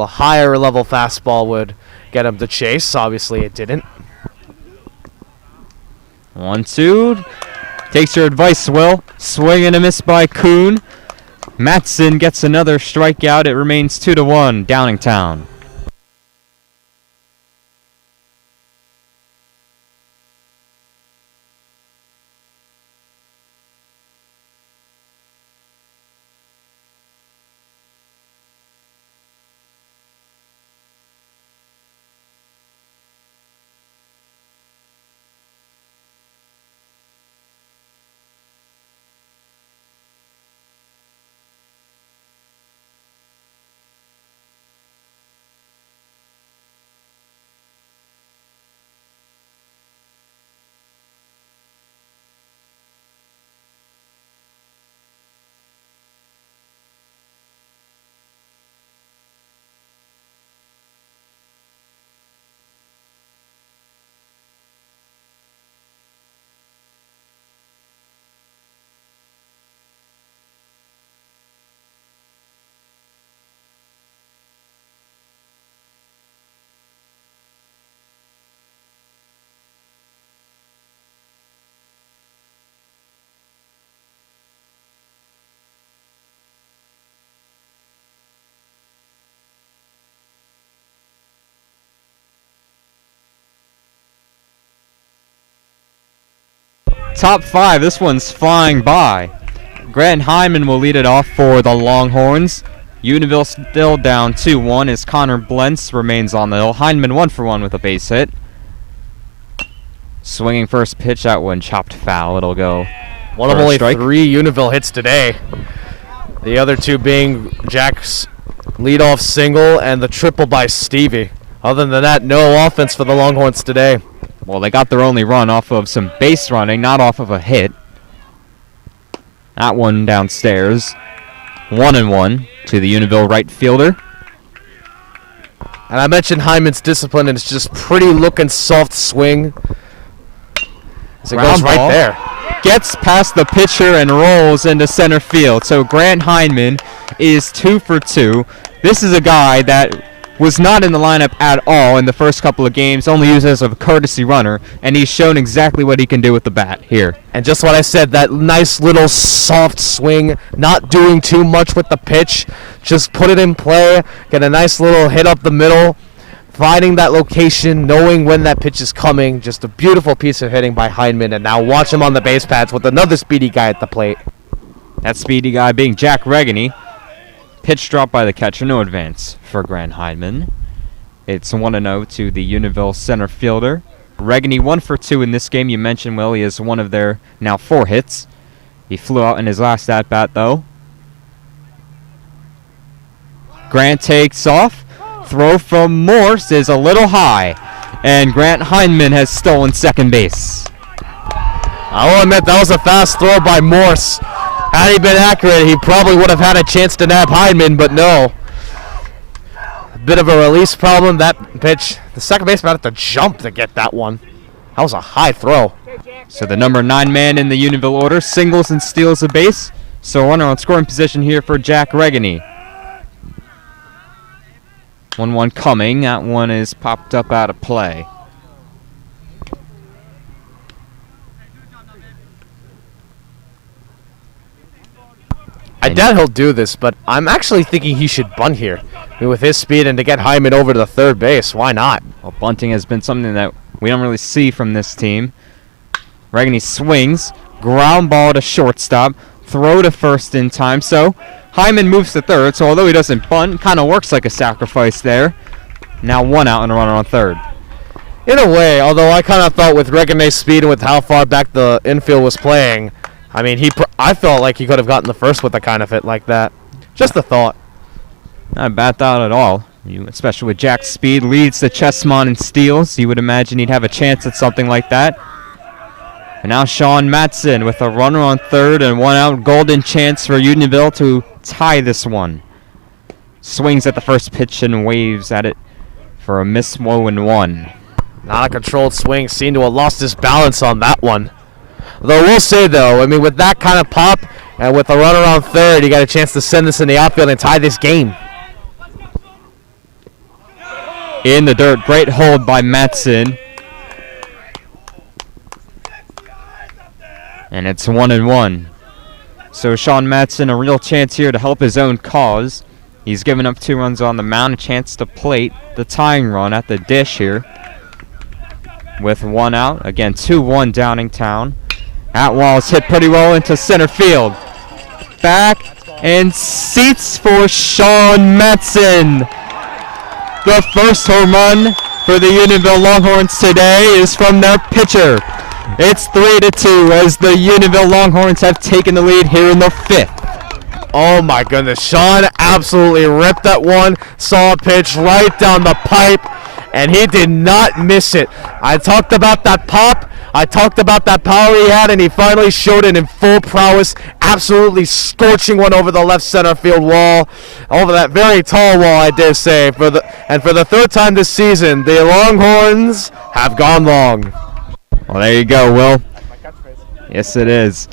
higher level fastball would get him to chase. Obviously, it didn't. 1-2. Takes your advice, Will. Swing and a miss by Kuhn. Matson gets another strikeout. It remains 2-1, Downingtown. top 5. This one's flying by. Grant Hyman will lead it off for the Longhorns. Unionville still down 2-1 as Connor Blentz remains on the hill. Hyman 1 for 1 with a base hit. Swinging first pitch, that one chopped foul. It'll go. One of only 3 Unionville hits today. The other 2 being Jack's leadoff single and the triple by Stevie. Other than that, no offense for the Longhorns today. Well, they got their only run off of some base running, not off of a hit. That one downstairs. 1-1 to the Unionville right fielder. And I mentioned Hyman's discipline, and it's just pretty looking soft swing. As it goes right there. Gets past the pitcher and rolls into center field. So Grant Hyman is 2 for 2. This is a guy that was not in the lineup at all in the first couple of games, only used as a courtesy runner, and he's shown exactly what he can do with the bat here. And just what I said, that nice little soft swing, not doing too much with the pitch, just put it in play, get a nice little hit up the middle, finding that location, knowing when that pitch is coming. Just a beautiful piece of hitting by Hyman, and now watch him on the base paths with another speedy guy at the plate. That speedy guy being Jack Regany. Pitch dropped by the catcher, no advance for Grant Hyman. It's 1-0 to the Unionville center fielder. Regany 1 for 2 in this game. You mentioned, Will, he is one of their now 4 hits. He flew out in his last at-bat, though. Grant takes off. Throw from Morse is a little high. And Grant Hyman has stolen second base. I'll admit that was a fast throw by Morse. Had he been accurate, he probably would have had a chance to nab Hyman, but no. A bit of a release problem. That pitch, the second baseman had to jump to get that one. That was a high throw. So the number 9 man in the Unionville order singles and steals a base. So runner on scoring position here for Jack Regany. 1-1 coming. That one is popped up out of play. I doubt he'll do this, but I'm actually thinking he should bunt here. I mean, with his speed and to get Hyman over to the third base, why not? Well, bunting has been something that we don't really see from this team. Regany swings, ground ball to shortstop, throw to first in time. So Hyman moves to third, so although he doesn't bunt, kind of works like a sacrifice there. Now 1 out and a runner on third. In a way, although I kind of thought with Regany's speed and with how far back the infield was playing, I mean, I felt like he could have gotten the first with a kind of hit like that. Just a thought. Not a bad thought at all. Especially with Jack's speed, leads the Chessmon in steals. You would imagine he'd have a chance at something like that. And now Sean Matson with a runner on third and 1 out. Golden chance for Unionville to tie this one. Swings at the first pitch and waves at it for a miss 1-1. Not a controlled swing. Seemed to have lost his balance on that one. Though we'll say, though, I mean, with that kind of pop and with a runner on third, you got a chance to send this in the outfield and tie this game. In the dirt, great hold by Matson. And it's 1-1. So Sean Matson, a real chance here to help his own cause. He's given up 2 runs on the mound, a chance to plate the tying run at the dish here. With 1 out, again 2-1 Downingtown. Atwall's hit pretty well into center field. Back and seats for Sean Matson. The first home run for the Unionville Longhorns today is from their pitcher. It's 3-2 as the Unionville Longhorns have taken the lead here in the 5th. Oh my goodness, Sean absolutely ripped that one. Saw a pitch right down the pipe, and he did not miss it. I talked about that pop. I talked about that power he had, and he finally showed it in full prowess, absolutely scorching one over the left center field wall, over that very tall wall, I dare say. For the 3rd time this season, the Longhorns have gone long. Well, there you go, Will. Yes, it is.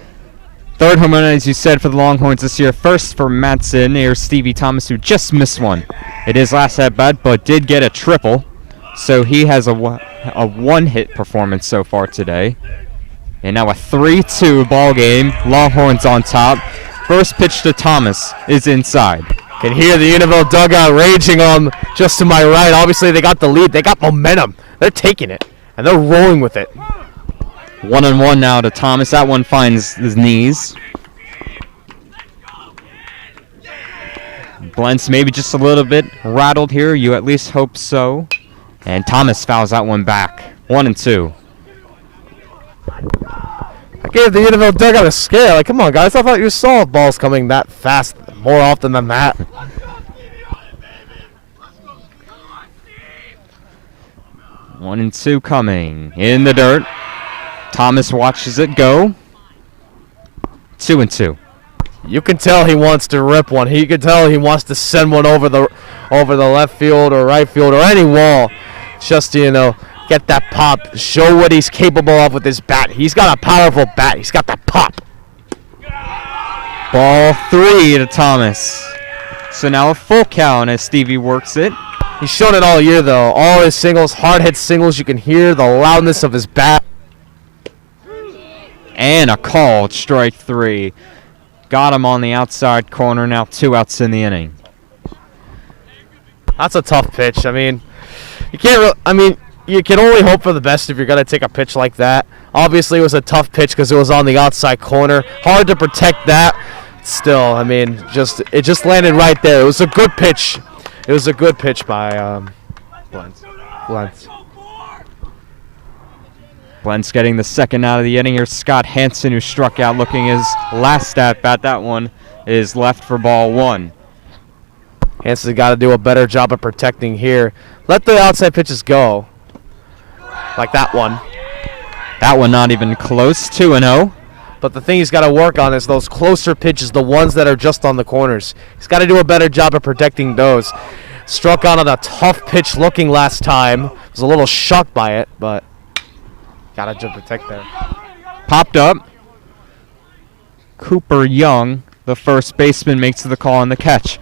3rd home run, as you said, for the Longhorns this year. First for Matson. Here's Stevie Thomas, who just missed one. It is last at-bat, but did get a triple. So he has a 1-hit performance so far today. And now a 3-2 ball game. Longhorns on top. First pitch to Thomas is inside. Can hear the Unionville dugout raging on just to my right. Obviously, they got the lead. They got momentum. They're taking it, and they're rolling with it. 1-1 now to Thomas. That one finds his knees. Blentz maybe just a little bit rattled here. You at least hope so. And Thomas fouls that one back. 1-2. I gave the Unionville dugout a scare. Like, come on, guys. I thought you saw balls coming that fast more often than that. 1-2 coming. In the dirt. Thomas watches it go. 2-2. You can tell he wants to rip one. He can tell he wants to send one over the left field or right field or any wall. Just to, get that pop. Show what he's capable of with his bat. He's got a powerful bat. He's got that pop. Ball 3 to Thomas. So now a full count as Stevie works it. He's shown it all year, though. All his singles, hard hit singles. You can hear the loudness of his bat. And a called strike 3. Got him on the outside corner. Now 2 outs in the inning. That's a tough pitch. I mean, you can't. You can only hope for the best if you're gonna take a pitch like that. Obviously, it was a tough pitch because it was on the outside corner. Hard to protect that. Still, I mean, it just landed right there. It was a good pitch. It was a good pitch by Blentz. Blentz getting the second out of the inning. Here's Scott Hansen, who struck out looking his last at bat. That one is left for ball 1. Hansen's got to do a better job of protecting here. Let the outside pitches go. Like that one. That one not even close. 2-0. But the thing he's got to work on is those closer pitches, the ones that are just on the corners. He's got to do a better job of protecting those. Struck out on a tough pitch looking last time. Was a little shocked by it, but got to protect there. Popped up. Cooper Young, the first baseman, makes the call on the catch.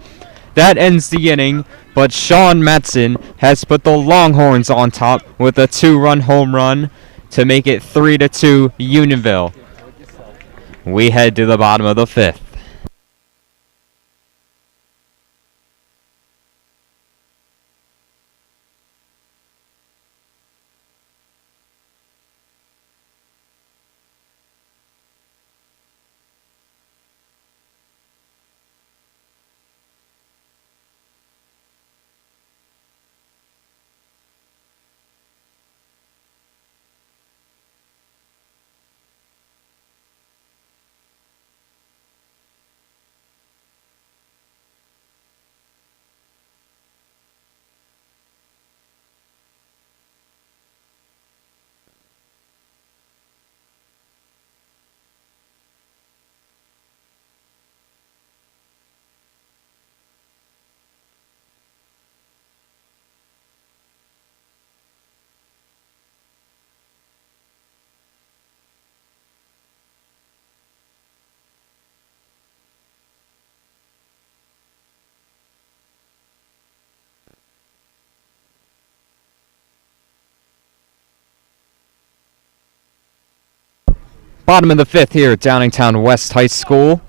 That ends the inning, but Sean Matson has put the Longhorns on top with a 2-run home run to make it 3-2 Unionville. We head to the bottom of the 5th. Bottom of the 5th here at Downingtown West High School.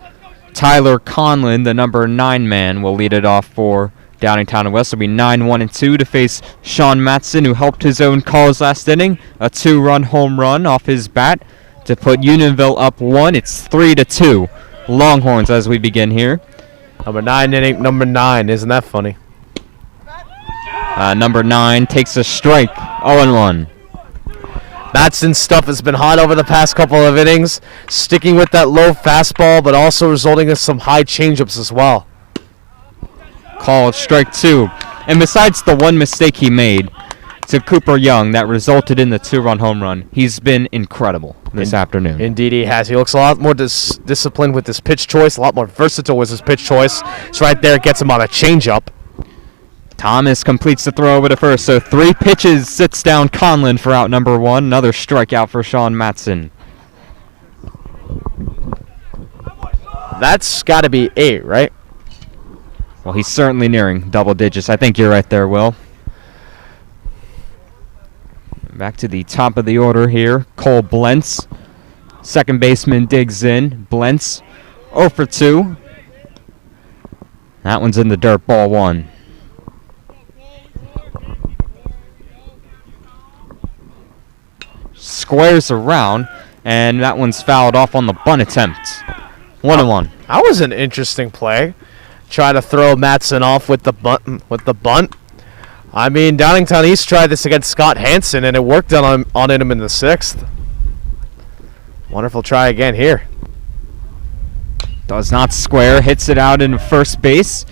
Tyler Conlon, the number 9 man, will lead it off for Downingtown West. It'll be 9-1-2 to face Sean Matson, who helped his own cause last inning. A 2-run home run off his bat to put Unionville up 1. It's 3-2 Longhorns as we begin here. Number 9 inning, number 9. Isn't that funny? Number 9 takes a strike. 0-1. Matson's stuff has been hot over the past couple of innings, sticking with that low fastball, but also resulting in some high changeups as well. Called strike 2. And besides the one mistake he made to Cooper Young that resulted in the 2-run home run, he's been incredible this afternoon. Indeed he has. He looks a lot more disciplined with his pitch choice, a lot more versatile with his pitch choice. It's right there, gets him on a changeup. Thomas completes the throw over to first, so 3 pitches, sits down Conlon for out number 1. Another strikeout for Sean Matson. That's got to be 8, right? Well, he's certainly nearing double digits. I think you're right there, Will. Back to the top of the order here. Cole Blentz. Second baseman digs in. Blentz 0 for 2. That one's in the dirt, ball 1. Squares around. and that one's fouled off on the bunt attempt. 1-1. That was an interesting play. Try to throw Matson off with the bunt. I mean, Downingtown East tried this against Scott Hansen, and it worked on him in the 6th. Wonderful try again here. Does not square, hits it out into first base.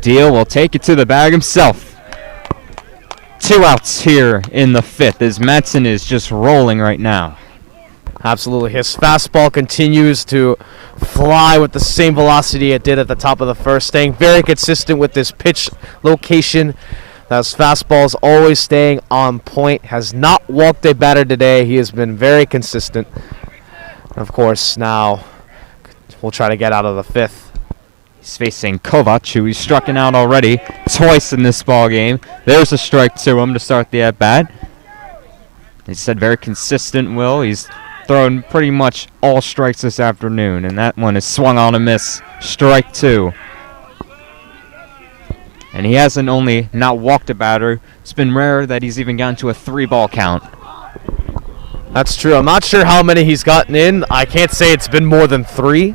Deal will take it to the bag himself. 2 outs here in the 5th as Matson is just rolling right now. Absolutely. His fastball continues to fly with the same velocity it did at the top of the 1st, staying very consistent with this pitch location. His fastball is always staying on point. Has not walked a batter today. He has been very consistent. Of course, now we'll try to get out of the 5th. He's facing Kovac, who he's struck out already twice in this ball game. There's a strike to him to start the at-bat. He said very consistent, Will. He's thrown pretty much all strikes this afternoon, and that one is swung on a miss. Strike 2. And he hasn't only not walked a batter, it's been rare that he's even gotten to a 3-ball count. That's true. I'm not sure how many he's gotten in. I can't say it's been more than 3.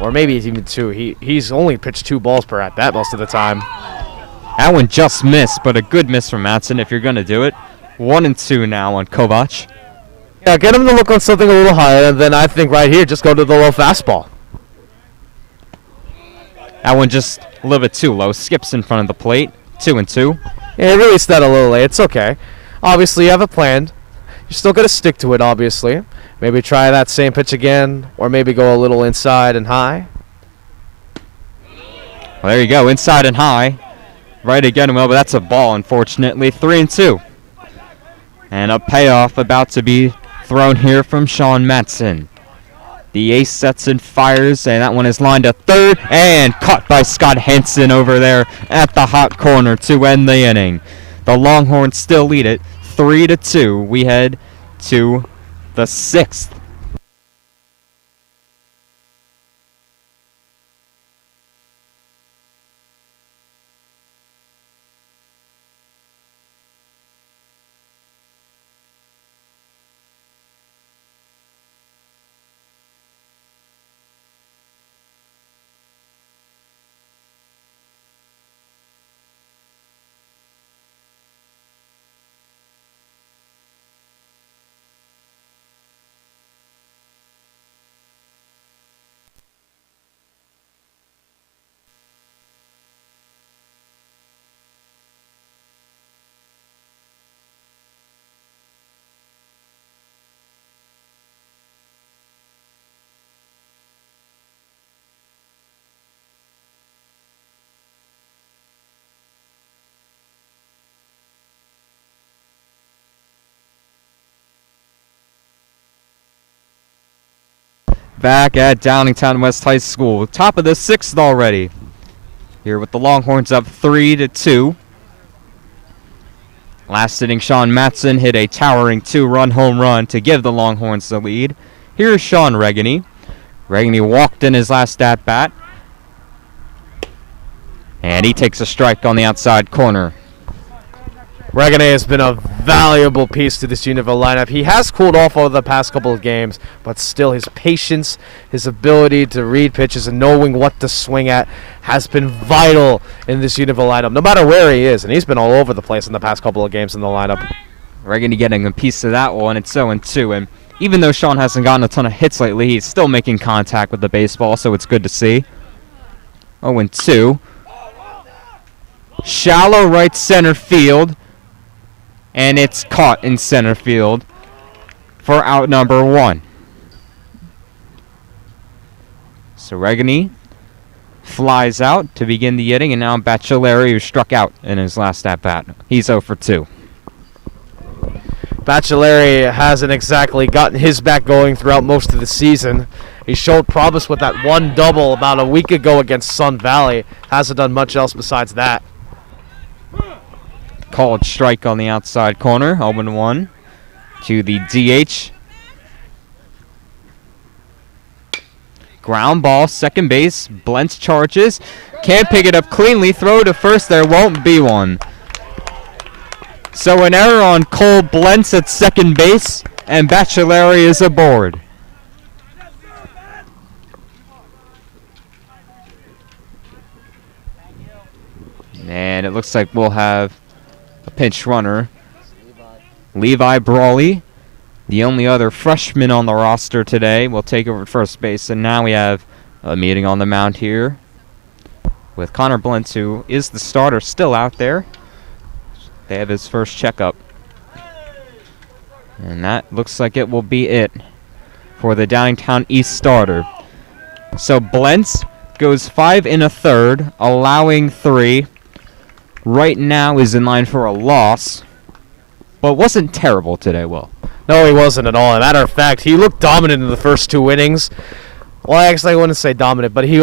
Or maybe it's even 2. He's only pitched 2 balls per at-bat most of the time. That one just missed, but a good miss from Matson if you're going to do it. 1-2 now on Kovac. Yeah, get him to look on something a little higher, and then I think right here, just go to the low fastball. That one just a little bit too low. Skips in front of the plate. 2-2. Yeah, it released that a little late. It's okay. Obviously, you have it planned. You're still going to stick to it, obviously. Maybe try that same pitch again, or maybe go a little inside and high. Well, there you go. Inside and high. Right again, Will, but that's a ball, unfortunately. 3-2. And a payoff about to be thrown here from Sean Matson. The ace sets and fires, and that one is lined to third, and caught by Scott Hansen over there at the hot corner to end the inning. The Longhorns still lead it 3-2. We head to the 6th. Back at Downingtown West High School. Top of the 6th already. Here with the Longhorns up 3-2. Last inning, Sean Matson hit a towering 2-run home run to give the Longhorns the lead. Here's Sean Regany. Regany walked in his last at-bat. And he takes a strike on the outside corner. Regany has been a valuable piece to this Unionville lineup. He has cooled off over the past couple of games, but still his patience, his ability to read pitches and knowing what to swing at has been vital in this Unionville lineup, no matter where he is. And he's been all over the place in the past couple of games in the lineup. Regany getting a piece of that one. It's 0-2. And even though Sean hasn't gotten a ton of hits lately, he's still making contact with the baseball, so it's good to see. 0-2. Shallow right center field. And it's caught in center field for out number 1. So Regany flies out to begin the inning, and now Baccelleri, who struck out in his last at-bat. He's 0-2. Baccelleri hasn't exactly gotten his back going throughout most of the season. He showed promise with that one double about a week ago against Sun Valley. Hasn't done much else besides that. Called strike on the outside corner, 0-1 to the DH. Ground ball, second base, Blentz charges. Can't pick it up cleanly, throw to first, there won't be one. So an error on Cole Blentz at second base, and Bachelari is aboard. And it looks like we'll have a pinch runner. Levi Brawley, the only other freshman on the roster today, will take over at first base. And now we have a meeting on the mound here with Connor Blintz, who is the starter, still out there. They have his first checkup. And that looks like it will be it for the Downingtown East starter. So Blentz goes 5 1/3, allowing 3. Right now is in line for a loss, but wasn't terrible today, Will. No, he wasn't at all. As a matter of fact, he looked dominant in the first 2 innings. Well, actually, I wouldn't say dominant, but he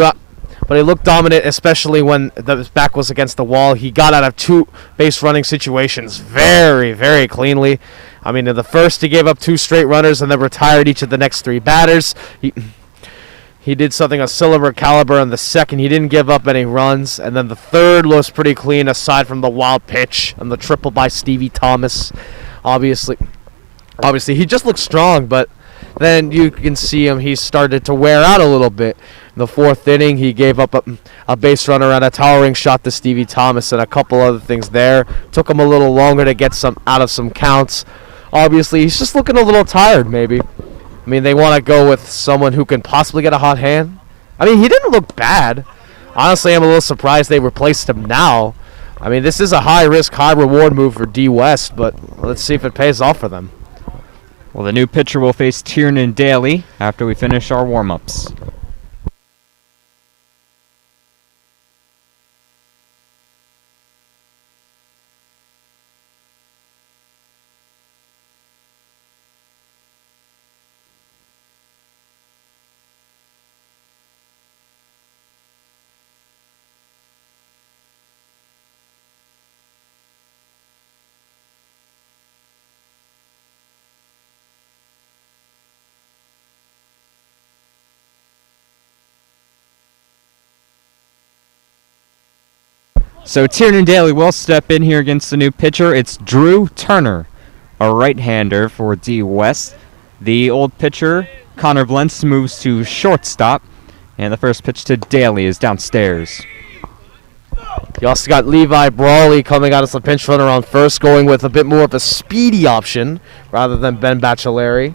looked dominant, especially when his back was against the wall. He got out of 2 base running situations very, very cleanly. I mean, in the first, he gave up 2 straight runners and then retired each of the next 3 batters. He did something of similar caliber in the second. He didn't give up any runs. And then the third was pretty clean, aside from the wild pitch and the triple by Stevie Thomas. Obviously, he just looked strong, but then you can see him. He started to wear out a little bit. In the 4th inning, he gave up a base runner and a towering shot to Stevie Thomas and a couple other things there. Took him a little longer to get out of some counts. Obviously, he's just looking a little tired, maybe. I mean, they want to go with someone who can possibly get a hot hand. I mean, he didn't look bad. Honestly, I'm a little surprised they replaced him now. I mean, this is a high-risk, high-reward move for D West, but let's see if it pays off for them. Well, the new pitcher will face Tiernan Daly after we finish our warm-ups. So Tiernan Daly will step in here against the new pitcher. It's Drew Turner, a right-hander for D West. The old pitcher, Connor Blentz, moves to shortstop. And the first pitch to Daly is downstairs. You also got Levi Brawley coming out as the pinch runner on first, going with a bit more of a speedy option rather than Ben Bachelari.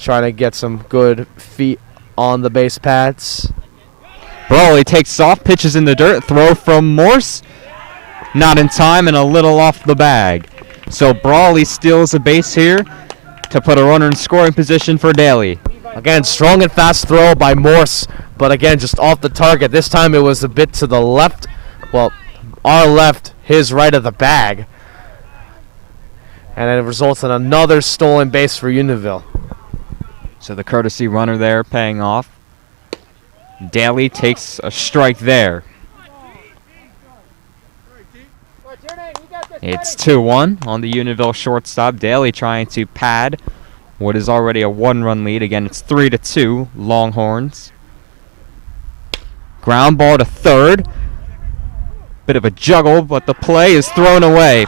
Trying to get some good feet on the base pads. Brawley takes off, pitches in the dirt, throw from Morse. Not in time and a little off the bag. So Brawley steals a base here to put a runner in scoring position for Daly. Again, strong and fast throw by Morse, but again, just off the target. This time it was a bit to the left. Well, our left, his right of the bag. And it results in another stolen base for Unionville. So the courtesy runner there paying off. Daly takes a strike there. It's 2-1 on the Unionville shortstop. Daly trying to pad what is already a 1-run lead. Again, it's 3-2 Longhorns. Ground ball to third. Bit of a juggle, but the play is thrown away.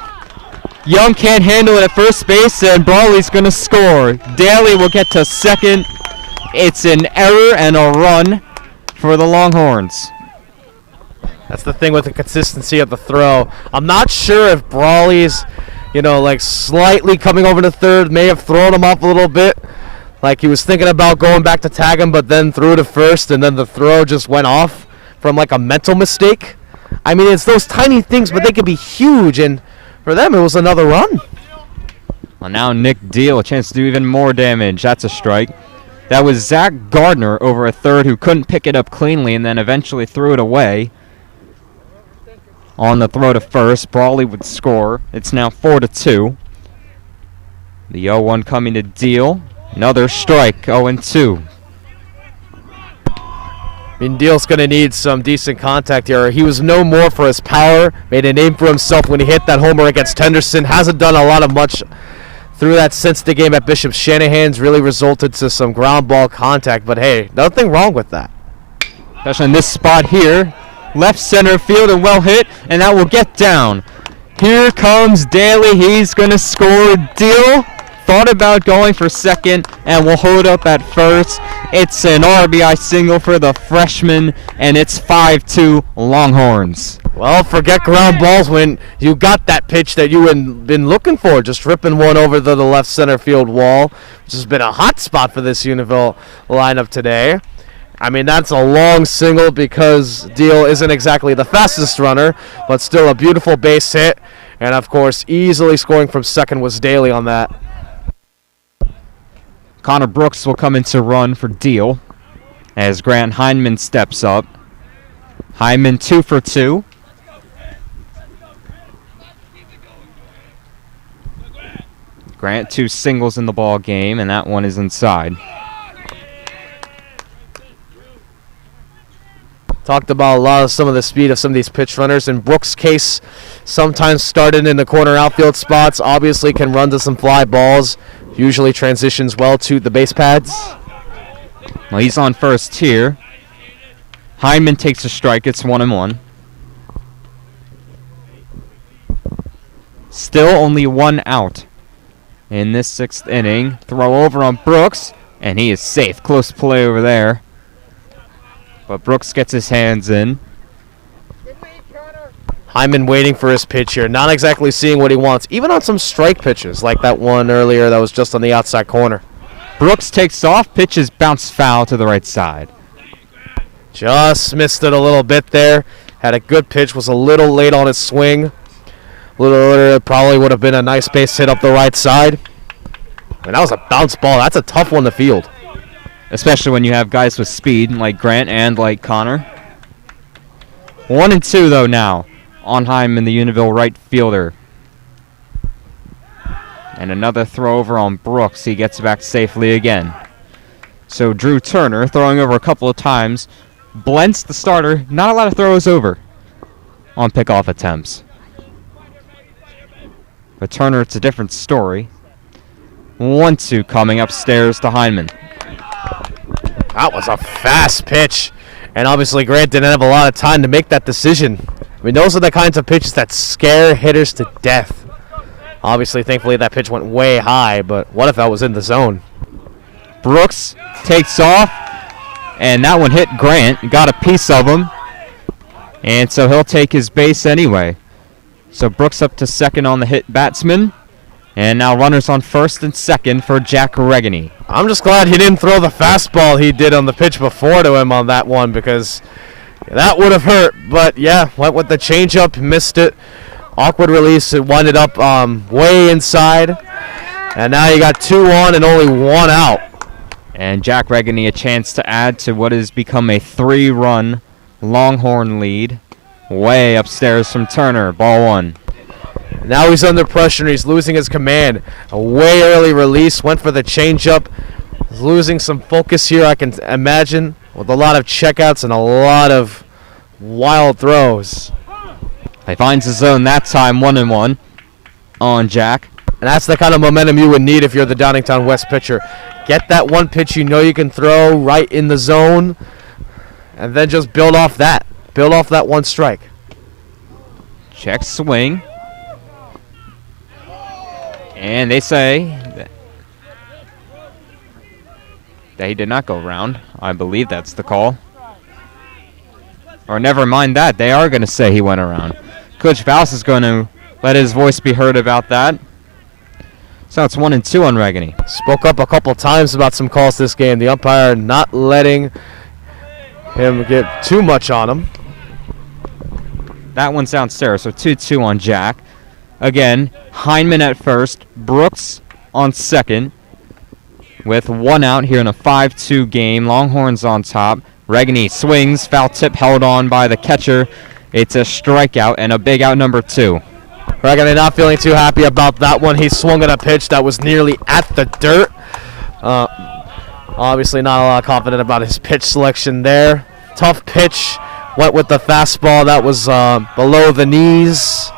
Young can't handle it at first base, and Brawley's going to score. Daly will get to second. It's an error and a run for the Longhorns. That's the thing with the consistency of the throw. I'm not sure if Brawley's, like slightly coming over to third may have thrown him off a little bit. Like he was thinking about going back to tag him, but then threw to first, and then the throw just went off from like a mental mistake. I mean, it's those tiny things, but they could be huge, and for them it was another run. Well, now Nick Deal, a chance to do even more damage. That's a strike. That was Zach Gardner over a third who couldn't pick it up cleanly and then eventually threw it away. On the throw to first, Brawley would score. It's now 4-2. The 0-1 coming to Deal. Another strike, 0-2. I mean, Deal's going to need some decent contact here. He was known more for his power, made a name for himself when he hit that homer against Henderson. Hasn't done a lot of much through that since the game at Bishop Shanahan's. Really resulted to some ground ball contact, but hey, nothing wrong with that. Especially in this spot here. Left center field and well hit, and that will get down. Here comes Daly. He's going to score. Deal thought about going for second and will hold up at first. It's an RBI single for the freshman, and it's 5-2 Longhorns. Well, forget ground balls when you got that pitch that you had been looking for, just ripping one over the left center field wall, which has been a hot spot for this Unionville lineup today. I mean, that's a long single because Deal isn't exactly the fastest runner, but still a beautiful base hit. And, of course, easily scoring from second was Daly on that. Connor Brooks will come into run for Deal as Grant Heineman steps up. Heineman 2 for 2. Grant 2 singles in the ball game, and that one is inside. Talked about some of the speed of some of these pitch runners. In Brooks' case, sometimes started in the corner outfield spots, obviously can run to some fly balls, usually transitions well to the base pads. Well, he's on first here. Heineman takes a strike. It's 1-1. Still only one out in this sixth inning. Throw over on Brooks, and he is safe. Close play over there. But Brooks gets his hands in. Hyman waiting for his pitch here, not exactly seeing what he wants, even on some strike pitches, like that one earlier that was just on the outside corner. Brooks takes off, pitches bounce foul to the right side. Just missed it a little bit there. Had a good pitch, was a little late on his swing. A little earlier, probably would have been a nice base hit up the right side. And that was a bounce ball. That's a tough one to field. Especially when you have guys with speed like Grant and like Connor. 1-2 though now on Hyman, the Unionville right fielder. And another throw over on Brooks. He gets back safely again. So Drew Turner, throwing over a couple of times, blends the starter. Not a lot of throws over on pickoff attempts. But Turner, it's a different story. 1-2 coming upstairs to Hyman. That was a fast pitch. And obviously Grant didn't have a lot of time to make that decision. I mean, those are the kinds of pitches that scare hitters to death. Obviously, thankfully, that pitch went way high, but what if that was in the zone? Brooks takes off, and that one hit Grant. Got a piece of him, and so he'll take his base anyway. So Brooks up to second on the hit batsman, and now runners on first and second for Jack Regany. I'm just glad he didn't throw the fastball he did on the pitch before to him on that one, because that would have hurt. But yeah, went with the changeup, missed it. Awkward release, it winded up way inside. And now you got 2 on and only 1 out. And Jack Regany a chance to add to what has become a 3-run Longhorn lead. Way upstairs from Turner, ball 1. Now he's under pressure and he's losing his command. A way early release, went for the changeup. He's losing some focus here, I can imagine, with a lot of checkouts and a lot of wild throws. He finds his zone that time, 1-1 on Jack. And that's the kind of momentum you would need if you're the Downingtown West pitcher. Get that one pitch you know you can throw right in the zone, and then just build off that. Build off that one strike. Check swing. And they say that he did not go round. I believe that's the call. Or never mind that. They are going to say he went around. Coach Faust is going to let his voice be heard about that. So it's 1-2 on Regany. Spoke up a couple times about some calls this game. The umpire not letting him get too much on him. That one's downstairs, so 2-2 on Jack. Again, Hyman at first, Brooks on second. With 1 out here in a 5-2 game. Longhorns on top. Regany swings, foul tip held on by the catcher. It's a strikeout and a big out number 2. Regany not feeling too happy about that one. He swung at a pitch that was nearly at the dirt. Obviously not a lot confident about his pitch selection there. Tough pitch. Went with the fastball that was below the knees.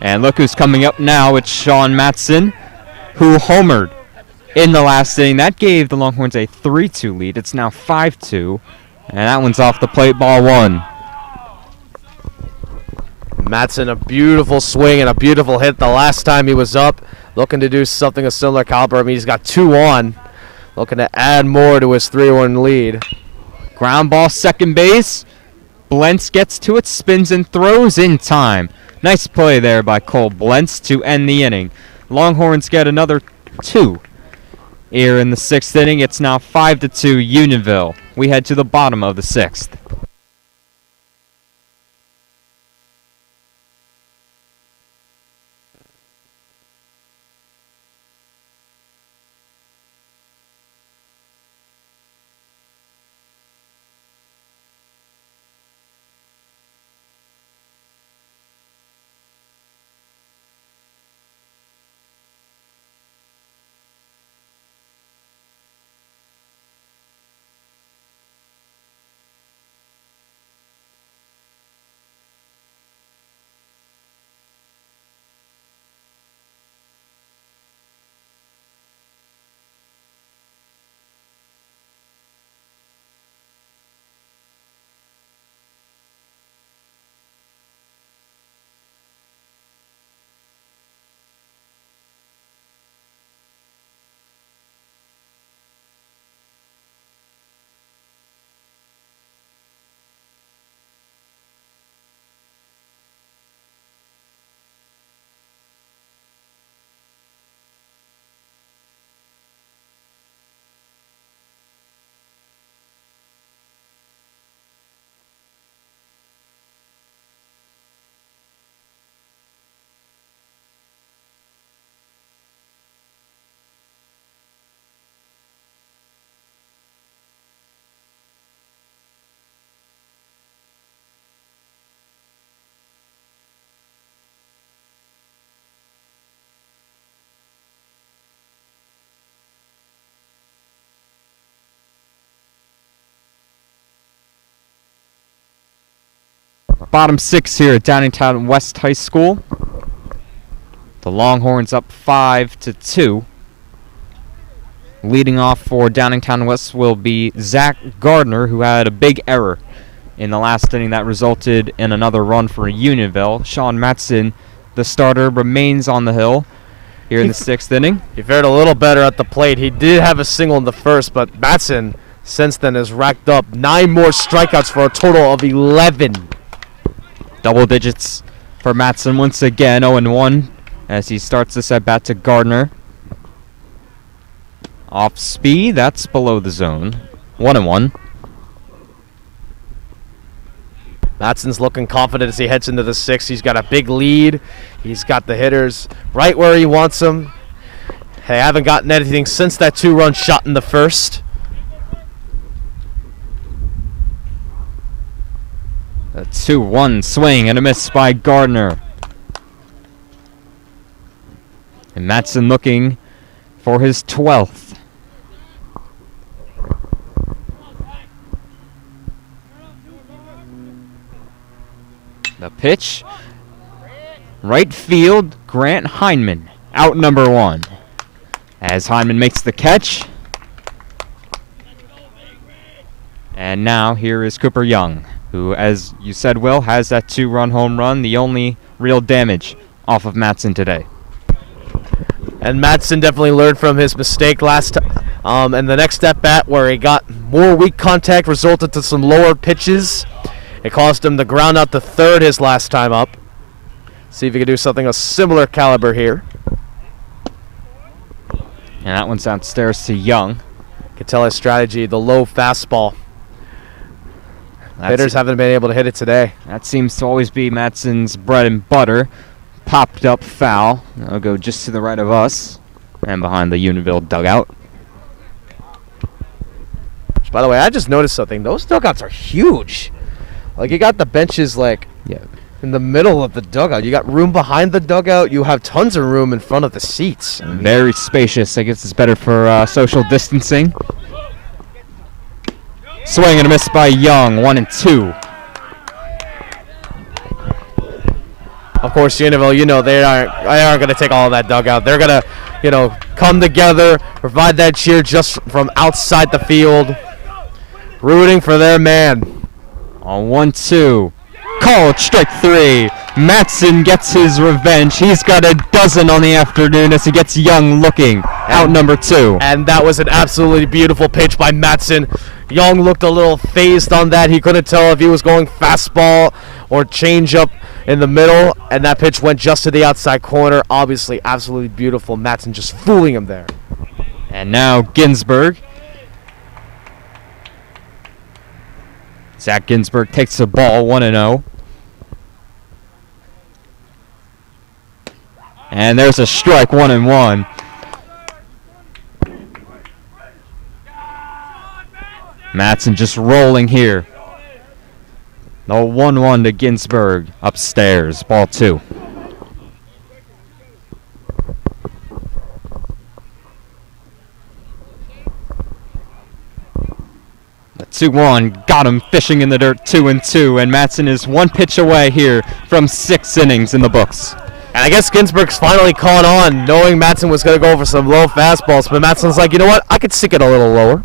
And look who's coming up now. It's Sean Matson, who homered in the last inning. That gave the Longhorns a 3-2 lead. It's now 5-2. And that one's off the plate, ball 1. Matson, a beautiful swing and a beautiful hit the last time he was up. looking to do something of similar caliber. I mean, he's got 2 on, looking to add more to his 3-1 lead. Ground ball, second base. Blentz gets to it, spins and throws in time. Nice play there by Cole Blentz to end the inning. Longhorns get another 2. Here in the 6th inning, it's now 5-2 Unionville. We head to the bottom of the 6th. Bottom 6 here at Downingtown West High School. The Longhorns up 5-2. Leading off for Downingtown West will be Zach Gardner, who had a big error in the last inning that resulted in another run for Unionville. Sean Matson, the starter, remains on the hill here in the 6th inning. He fared a little better at the plate. He did have a single in the first, but Matson since then has racked up 9 more strikeouts for a total of 11. Double digits for Matson once again, 0-1 as he starts this at bat to Gardner. Off speed, that's below the zone. 1-1. Matson's looking confident as he heads into the 6th. He's got a big lead. He's got the hitters right where he wants them. They haven't gotten anything since that 2-run shot in the first. A 2-1 swing and a miss by Gardner. And Matson looking for his 12th. The pitch. Right field, Grant Heineman. Out number 1. As Heineman makes the catch. And now here is Cooper Young, who, as you said, Will, has that 2-run home run, the only real damage off of Matson today. And Matson definitely learned from his mistake last time. And the next at-bat where he got more weak contact resulted to some lower pitches. It caused him to ground out to third his last time up. See if he can do something of similar caliber here. And that one's downstairs to Young. You can tell his strategy, the low fastball. Hitters haven't been able to hit it today. That seems to always be Matson's bread and butter. Popped up foul. That'll go just to the right of us and behind the Unionville dugout. By the way, I just noticed something. Those dugouts are huge. Like, you got the benches, like, in the middle of the dugout. You got room behind the dugout. You have tons of room in front of the seats. Very spacious. I guess it's better for social distancing. Swing and a miss by Young, 1-2. Of course, Unionville, they aren't going to take all of that dugout. They're going to, come together, provide that cheer just from outside the field, rooting for their man. On 1-2. Called strike 3. Matson gets his revenge. He's got a dozen on the afternoon as he gets Young looking. Out number 2. And that was an absolutely beautiful pitch by Matson. Young looked a little phased on that. He couldn't tell if he was going fastball or changeup in the middle, and that pitch went just to the outside corner. Obviously, absolutely beautiful. Matson just fooling him there. And now Ginsberg. Zach Ginsberg takes the ball 1-0. And there's a strike, 1-1. Matson just rolling here. The 1-1 to Ginsberg upstairs. Ball 2. The 2-1 got him fishing in the dirt, 2-2, and Matson is 1 pitch away here from 6 innings in the books. And I guess Ginsberg's finally caught on, knowing Matson was going to go for some low fastballs, but Matson's like, you know what, I could stick it a little lower.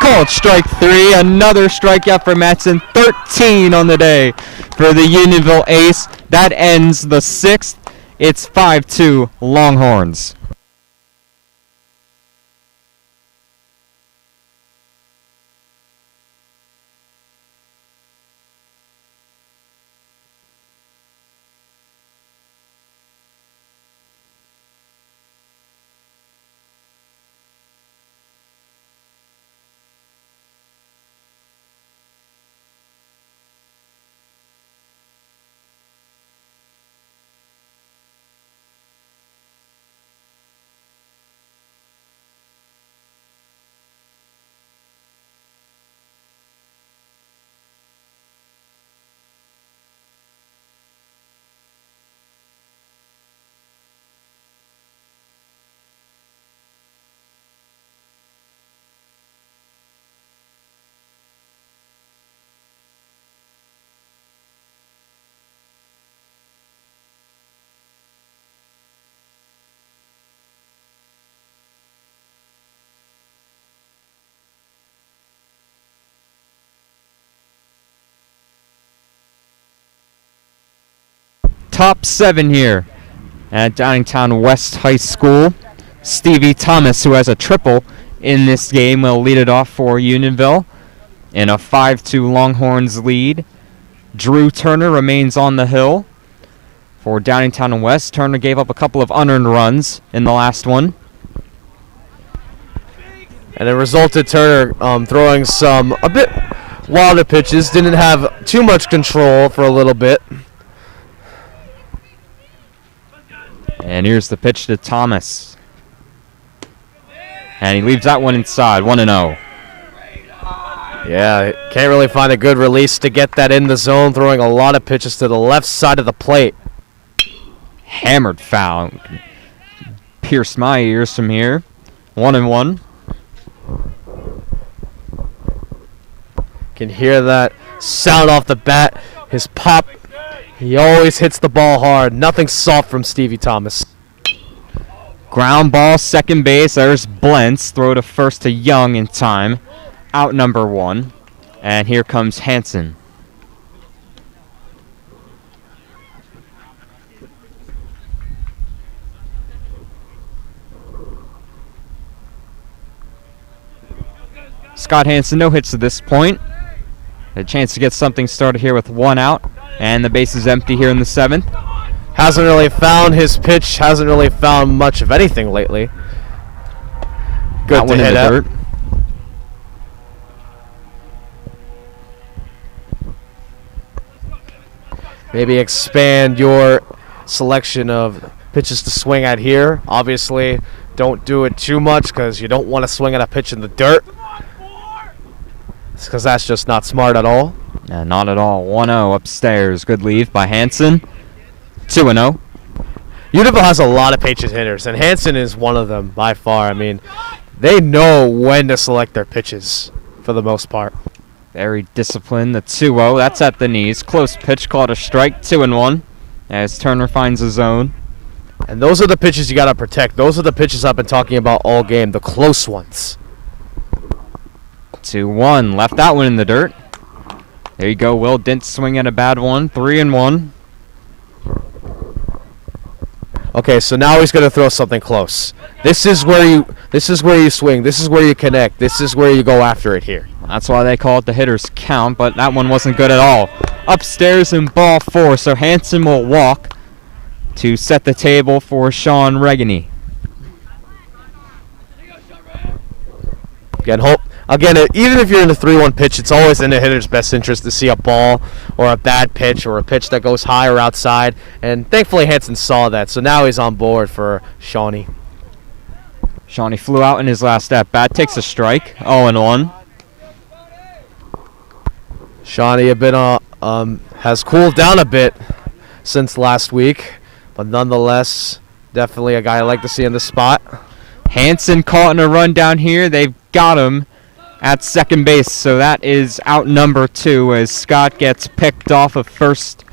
Called strike 3, another strikeout for Matson, 13 on the day for the Unionville ace. That ends the 6th. It's 5-2 Longhorns. Top 7 here at Downingtown West High School. Stevie Thomas, who has a triple in this game, will lead it off for Unionville in a 5-2 Longhorns lead. Drew Turner remains on the hill for Downingtown West. Turner gave up a couple of unearned runs in the last one. And it resulted Turner throwing some a bit wilder pitches. Didn't have too much control for a little bit. And here's the pitch to Thomas. And he leaves that one inside, 1-0. Yeah, can't really find a good release to get that in the zone, throwing a lot of pitches to the left side of the plate. Hammered foul. Pierced my ears from here. 1-1. Can hear that sound off the bat. His pop, he always hits the ball hard. Nothing soft from Stevie Thomas. Ground ball, second base. There's Blentz. Throw to first to Young in time. Out number 1. And here comes Hansen. Scott Hansen, no hits to this point. A chance to get something started here with 1 out. And the base is empty here in the 7th. Hasn't really found his pitch. Hasn't really found much of anything lately. Good to hit out. Maybe expand your selection of pitches to swing at here. Obviously, don't do it too much because you don't want to swing at a pitch in the dirt. Because that's just not smart at all. Yeah, not at all. 1-0 upstairs. Good leave by Hansen. 2-0. Unionville has a lot of pitches hitters, and Hansen is one of them by far. I mean, they know when to select their pitches for the most part. Very disciplined. The 2-0. That's at the knees. Close pitch called a strike. 2-1 as Turner finds a zone. And those are the pitches you got to protect. Those are the pitches I've been talking about all game, the close ones. 2-1. Left that one in the dirt. There you go, Will. Didn't swing at a bad one. 3-1. Okay, so now he's gonna throw something close. This is where you swing. This is where you connect. This is where you go after it here. That's why they call it the hitter's count, but that one wasn't good at all. Upstairs in ball 4, so Hanson will walk to set the table for Sean Regany. Again, even if you're in a 3-1 pitch, it's always in the hitter's best interest to see a ball or a bad pitch or a pitch that goes high or outside. And thankfully, Hanson saw that, so now he's on board for Shawnee. Shawnee flew out in his last at-bat, takes a strike, 0-1. Shawnee has cooled down a bit since last week, but nonetheless, definitely a guy I like to see in the spot. Hanson caught in a run down here. They've got him at second base, so that is out number 2 as Scott gets picked off of first,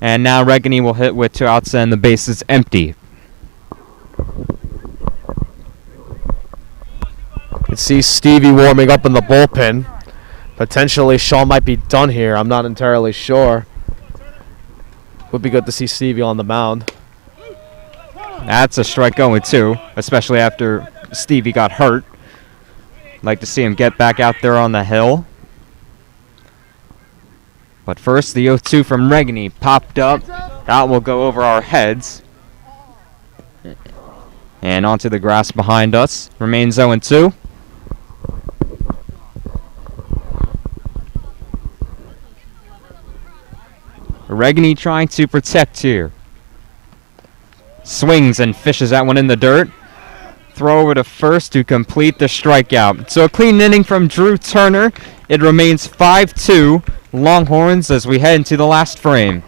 and now Regany will hit with 2 outs and the base is empty. You can see Stevie warming up in the bullpen. Potentially Shaw might be done here. I'm not entirely sure. Would be good to see Stevie on the mound. That's a strike going 2, especially after Stevie got hurt. Like to see him get back out there on the hill. But first, the 0-2 from Regany popped up. That will go over our heads. And onto the grass behind us. Remains 0-2. Regany trying to protect here. Swings and fishes that one in the dirt. Throw over to first to complete the strikeout. So a clean inning from Drew Turner. It remains 5-2 Longhorns as we head into the last frame.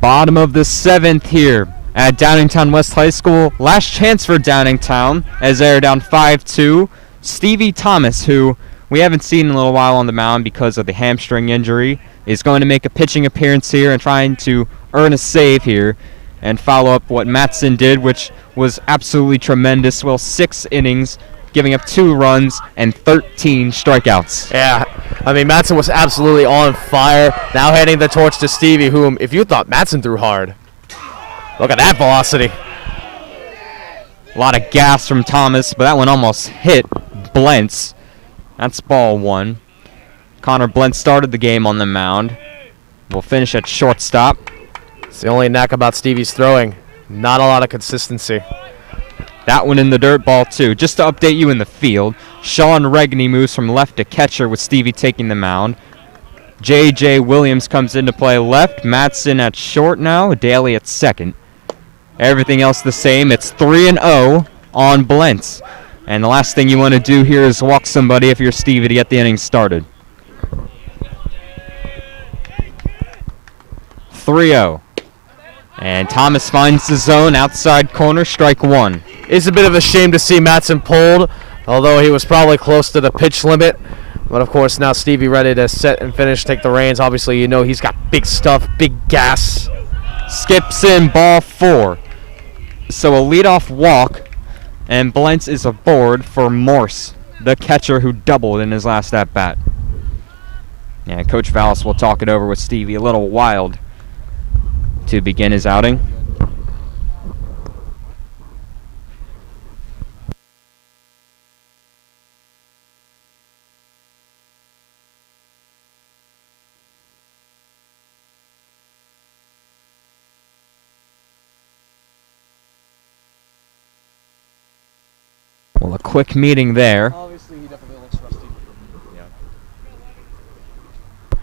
Bottom of the 7th here at Downingtown West High School. Last chance for Downingtown as they're down 5-2. Stevie Thomas, who we haven't seen in a little while on the mound because of the hamstring injury, is going to make a pitching appearance here and trying to earn a save here and follow up what Matson did, which was absolutely tremendous. Well, 6 innings, giving up 2 runs and 13 strikeouts. Yeah, I mean, Matson was absolutely on fire. Now handing the torch to Stevie, whom, if you thought Matson threw hard, look at that velocity. A lot of gas from Thomas, but that one almost hit Blentz. That's ball 1. Connor Blentz started the game on the mound. We'll finish at shortstop. It's the only knack about Stevie's throwing. Not a lot of consistency. That one in the dirt, ball 2. Just to update you in the field, Sean Regany moves from left to catcher with Stevie taking the mound. J.J. Williams comes into play left. Matson at short now. Daly at second. Everything else the same. It's 3-0 on Blentz. And the last thing you want to do here is walk somebody if you're Stevie to get the inning started. 3-0. And Thomas finds the zone, outside corner, strike 1. It's a bit of a shame to see Matson pulled, although he was probably close to the pitch limit. But, of course, now Stevie ready to set and finish, take the reins. Obviously, you know he's got big stuff, big gas. Skips in, ball 4. So a leadoff walk, and Blentz is aboard for Morse, the catcher who doubled in his last at-bat. Yeah, Coach Vallis will talk it over with Stevie. A little wild to begin his outing. Well, a quick meeting there. Obviously, he definitely looks rusty. Yeah.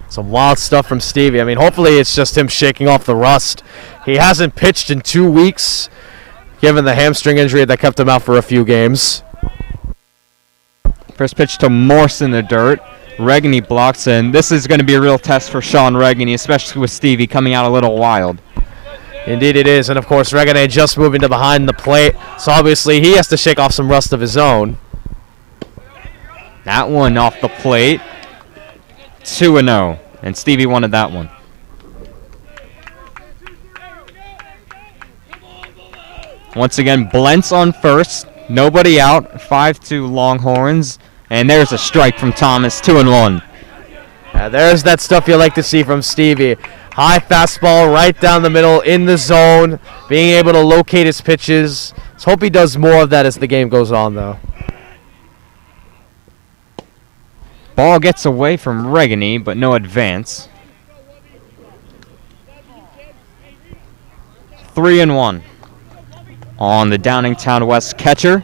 Some wild stuff from Stevie. I mean, hopefully it's just him shaking off the rust. He hasn't pitched in 2 weeks, given the hamstring injury that kept him out for a few games. First pitch to Morse in the dirt. Regany blocks in. This is going to be a real test for Sean Regany, especially with Stevie coming out a little wild. Indeed it is, and of course Regane just moving to behind the plate, so obviously he has to shake off some rust of his own. That one off the plate. 2-0, and Stevie wanted that one. Once again, Blentz on first. Nobody out. 5-2 Longhorns, and there's a strike from Thomas. 2-1. There's that stuff you like to see from Stevie. High fastball right down the middle in the zone, being able to locate his pitches. Let's hope he does more of that as the game goes on, though. Ball gets away from Regany, but no advance. 3-1 on the Downingtown West catcher.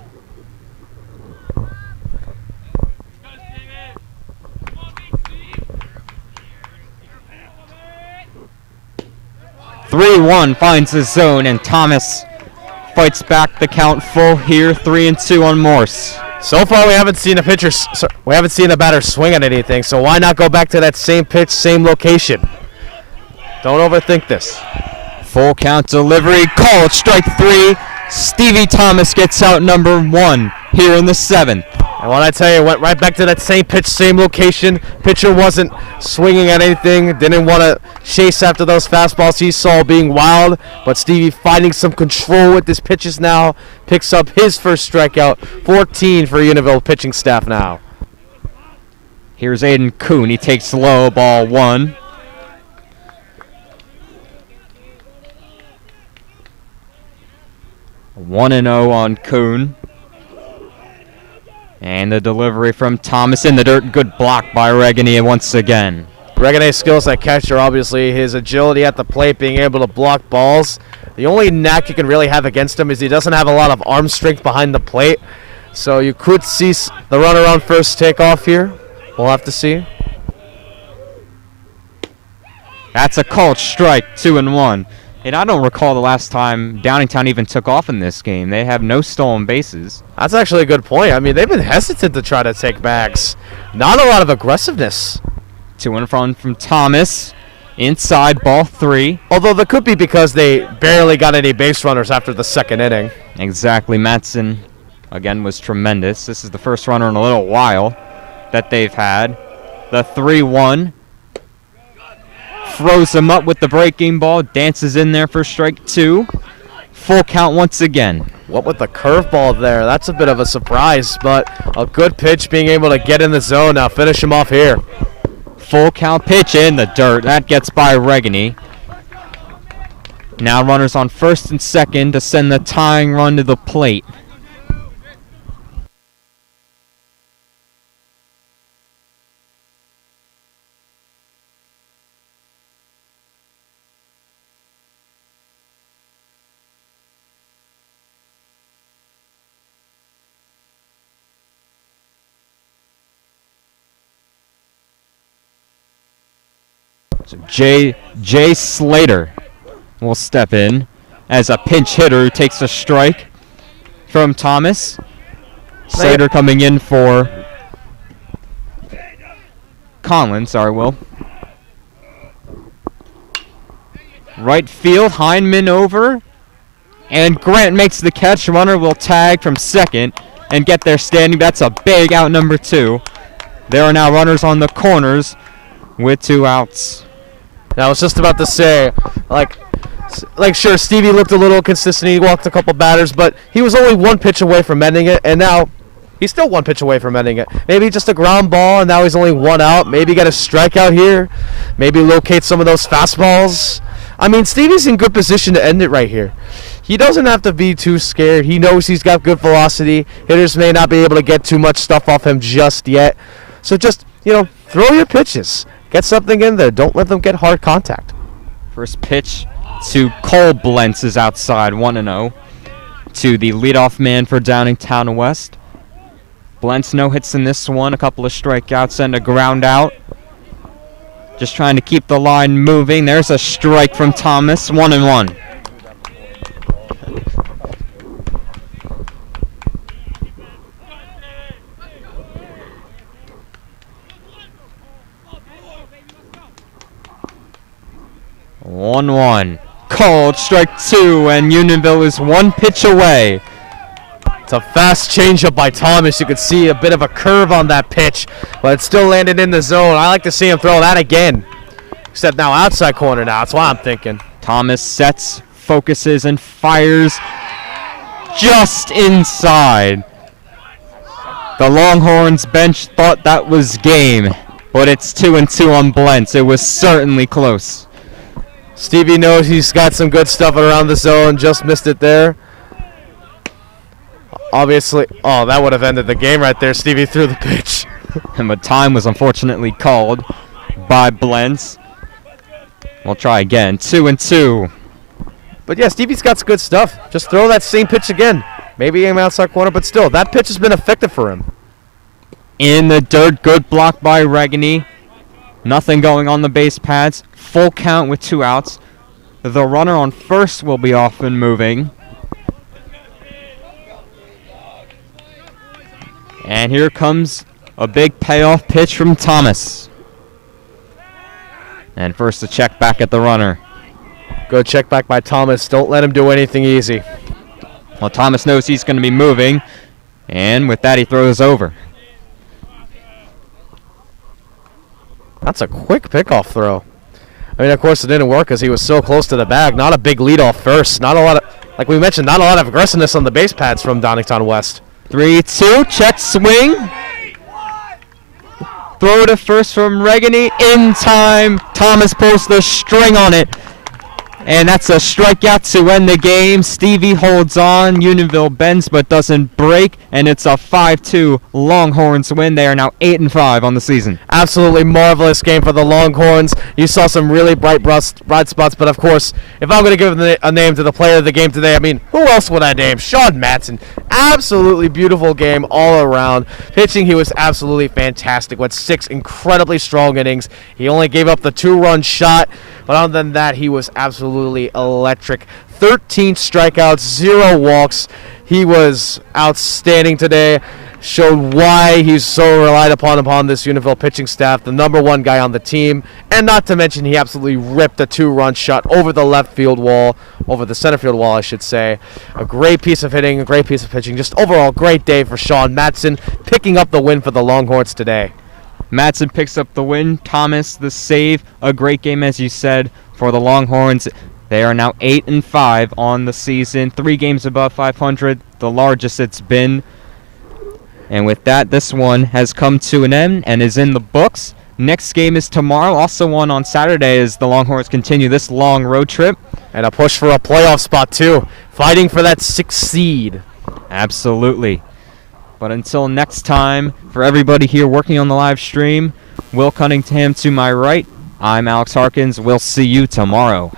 Three-one finds the zone, and Thomas fights back the count full here. 3-2 on Morse. So far, we haven't seen a batter swing at anything. So why not go back to that same pitch, same location? Don't overthink this. Full count delivery, called strike 3. Stevie Thomas gets out number 1 here in the 7th. And what I tell you, went right back to that same pitch, same location. Pitcher wasn't swinging at anything, didn't want to chase after those fastballs he saw being wild. But Stevie finding some control with his pitches now, picks up his first strikeout. 14 for Unionville pitching staff now. Here's Aiden Kuhn. He takes low, ball 1. A 1-0 on Kuhn. And the delivery from Thomas in the dirt. Good block by Regany once again. Regane's skills at catcher, obviously, his agility at the plate, being able to block balls. The only knack you can really have against him is he doesn't have a lot of arm strength behind the plate. So you could see the runner on first take off here. We'll have to see. That's a called strike, 2-1. And I don't recall the last time Downingtown even took off in this game. They have no stolen bases. That's actually a good point. I mean, they've been hesitant to try to take bags. Not a lot of aggressiveness. 2-1 from Thomas. Inside, ball 3. Although that could be because they barely got any base runners after the second inning. Exactly. Matson, again, was tremendous. This is the first runner in a little while that they've had. The 3-1. Throws him up with the breaking ball. Dances in there for strike 2. Full count once again. What with the curveball there? That's a bit of a surprise, but a good pitch being able to get in the zone. Now finish him off here. Full count pitch in the dirt. That gets by Regany. Now runners on first and second to send the tying run to the plate. So Jay Slater will step in as a pinch hitter who takes a strike from Thomas. Slater coming in for Conlon, sorry, Will. Right field, Hindman over, and Grant makes the catch. Runner will tag from second and get there standing. That's a big out, number 2. There are now runners on the corners with 2 outs. Now, I was just about to say, like sure, Stevie looked a little consistent. He walked a couple batters, but he was only 1 pitch away from ending it. And now, He's still one pitch away from ending it. Maybe just a ground ball, and now he's only one out. Maybe get a strikeout here. Maybe locate some of those fastballs. I mean, Stevie's in good position to end it right here. He doesn't have to be too scared. He knows he's got good velocity. Hitters may not be able to get too much stuff off him just yet. So just, throw your pitches. Get something in there. Don't let them get hard contact. First pitch to Cole Blentz is outside, 1-0. To the leadoff man for Downingtown West. Blentz no hits in this one, a couple of strikeouts and a ground out. Just trying to keep the line moving. There's a strike from Thomas, 1-1. Called strike 2, and Unionville is one pitch away. It's a fast changeup by Thomas. You could see a bit of a curve on that pitch, but it still landed in the zone. I like to see him throw that again. Except now outside corner now. That's what I'm thinking. Thomas sets, focuses, and fires just inside. The Longhorns bench thought that was game, but it's 2-2 on Blentz. It was certainly close. Stevie knows he's got some good stuff around the zone. Just missed it there. Obviously, that would have ended the game right there. Stevie threw the pitch. But time was unfortunately called by Blentz. We'll try again. 2-2. But yeah, Stevie's got some good stuff. Just throw that same pitch again. Maybe aim outside corner, but still, that pitch has been effective for him. In the dirt, good block by Regany. Nothing going on the base pads. Full count with 2 outs. The runner on first will be off and moving. And here comes a big payoff pitch from Thomas. And first a check back at the runner. Good check back by Thomas. Don't let him do anything easy. Well, Thomas knows he's going to be moving. And with that, he throws over. That's a quick pickoff throw. I mean, of course, it didn't work because he was so close to the bag. Not a big leadoff first. Not a lot of, like we mentioned, not a lot of aggressiveness on the base pads from Downingtown West. 3-2, check swing. Throw to first from Regany. In time. Thomas pulls the string on it. And that's a strikeout to end the game. Stevie holds on. Unionville bends but doesn't break. And it's a 5-2 Longhorns win. They are now 8-5 on the season. Absolutely marvelous game for the Longhorns. You saw some really bright spots. But, of course, if I'm going to give a name to the player of the game today, I mean, who else would I name? Sean Matson. Absolutely beautiful game all around. Pitching, he was absolutely fantastic. Went 6 incredibly strong innings. He only gave up the 2-run shot. But other than that, he was absolutely electric. 13 strikeouts, 0 walks. He was outstanding today. Showed why he's so relied upon this Unionville pitching staff. The #1 guy on the team. And not to mention, he absolutely ripped a 2-run shot over the left field wall. Over the center field wall, I should say. A great piece of hitting, a great piece of pitching. Just overall, great day for Sean Matson, picking up the win for the Longhorns today. Matson picks up the win. Thomas the save. A great game, as you said, for the Longhorns. They are now 8-5 on the season. 3 games above 500, the largest it's been. And with that, this one has come to an end and is in the books. Next game is tomorrow. Also one on Saturday as the Longhorns continue this long road trip. And a push for a playoff spot, too. Fighting for that 6th seed. Absolutely. But until next time, for everybody here working on the live stream, Will Cunningham to my right, I'm Alex Harkins. We'll see you tomorrow.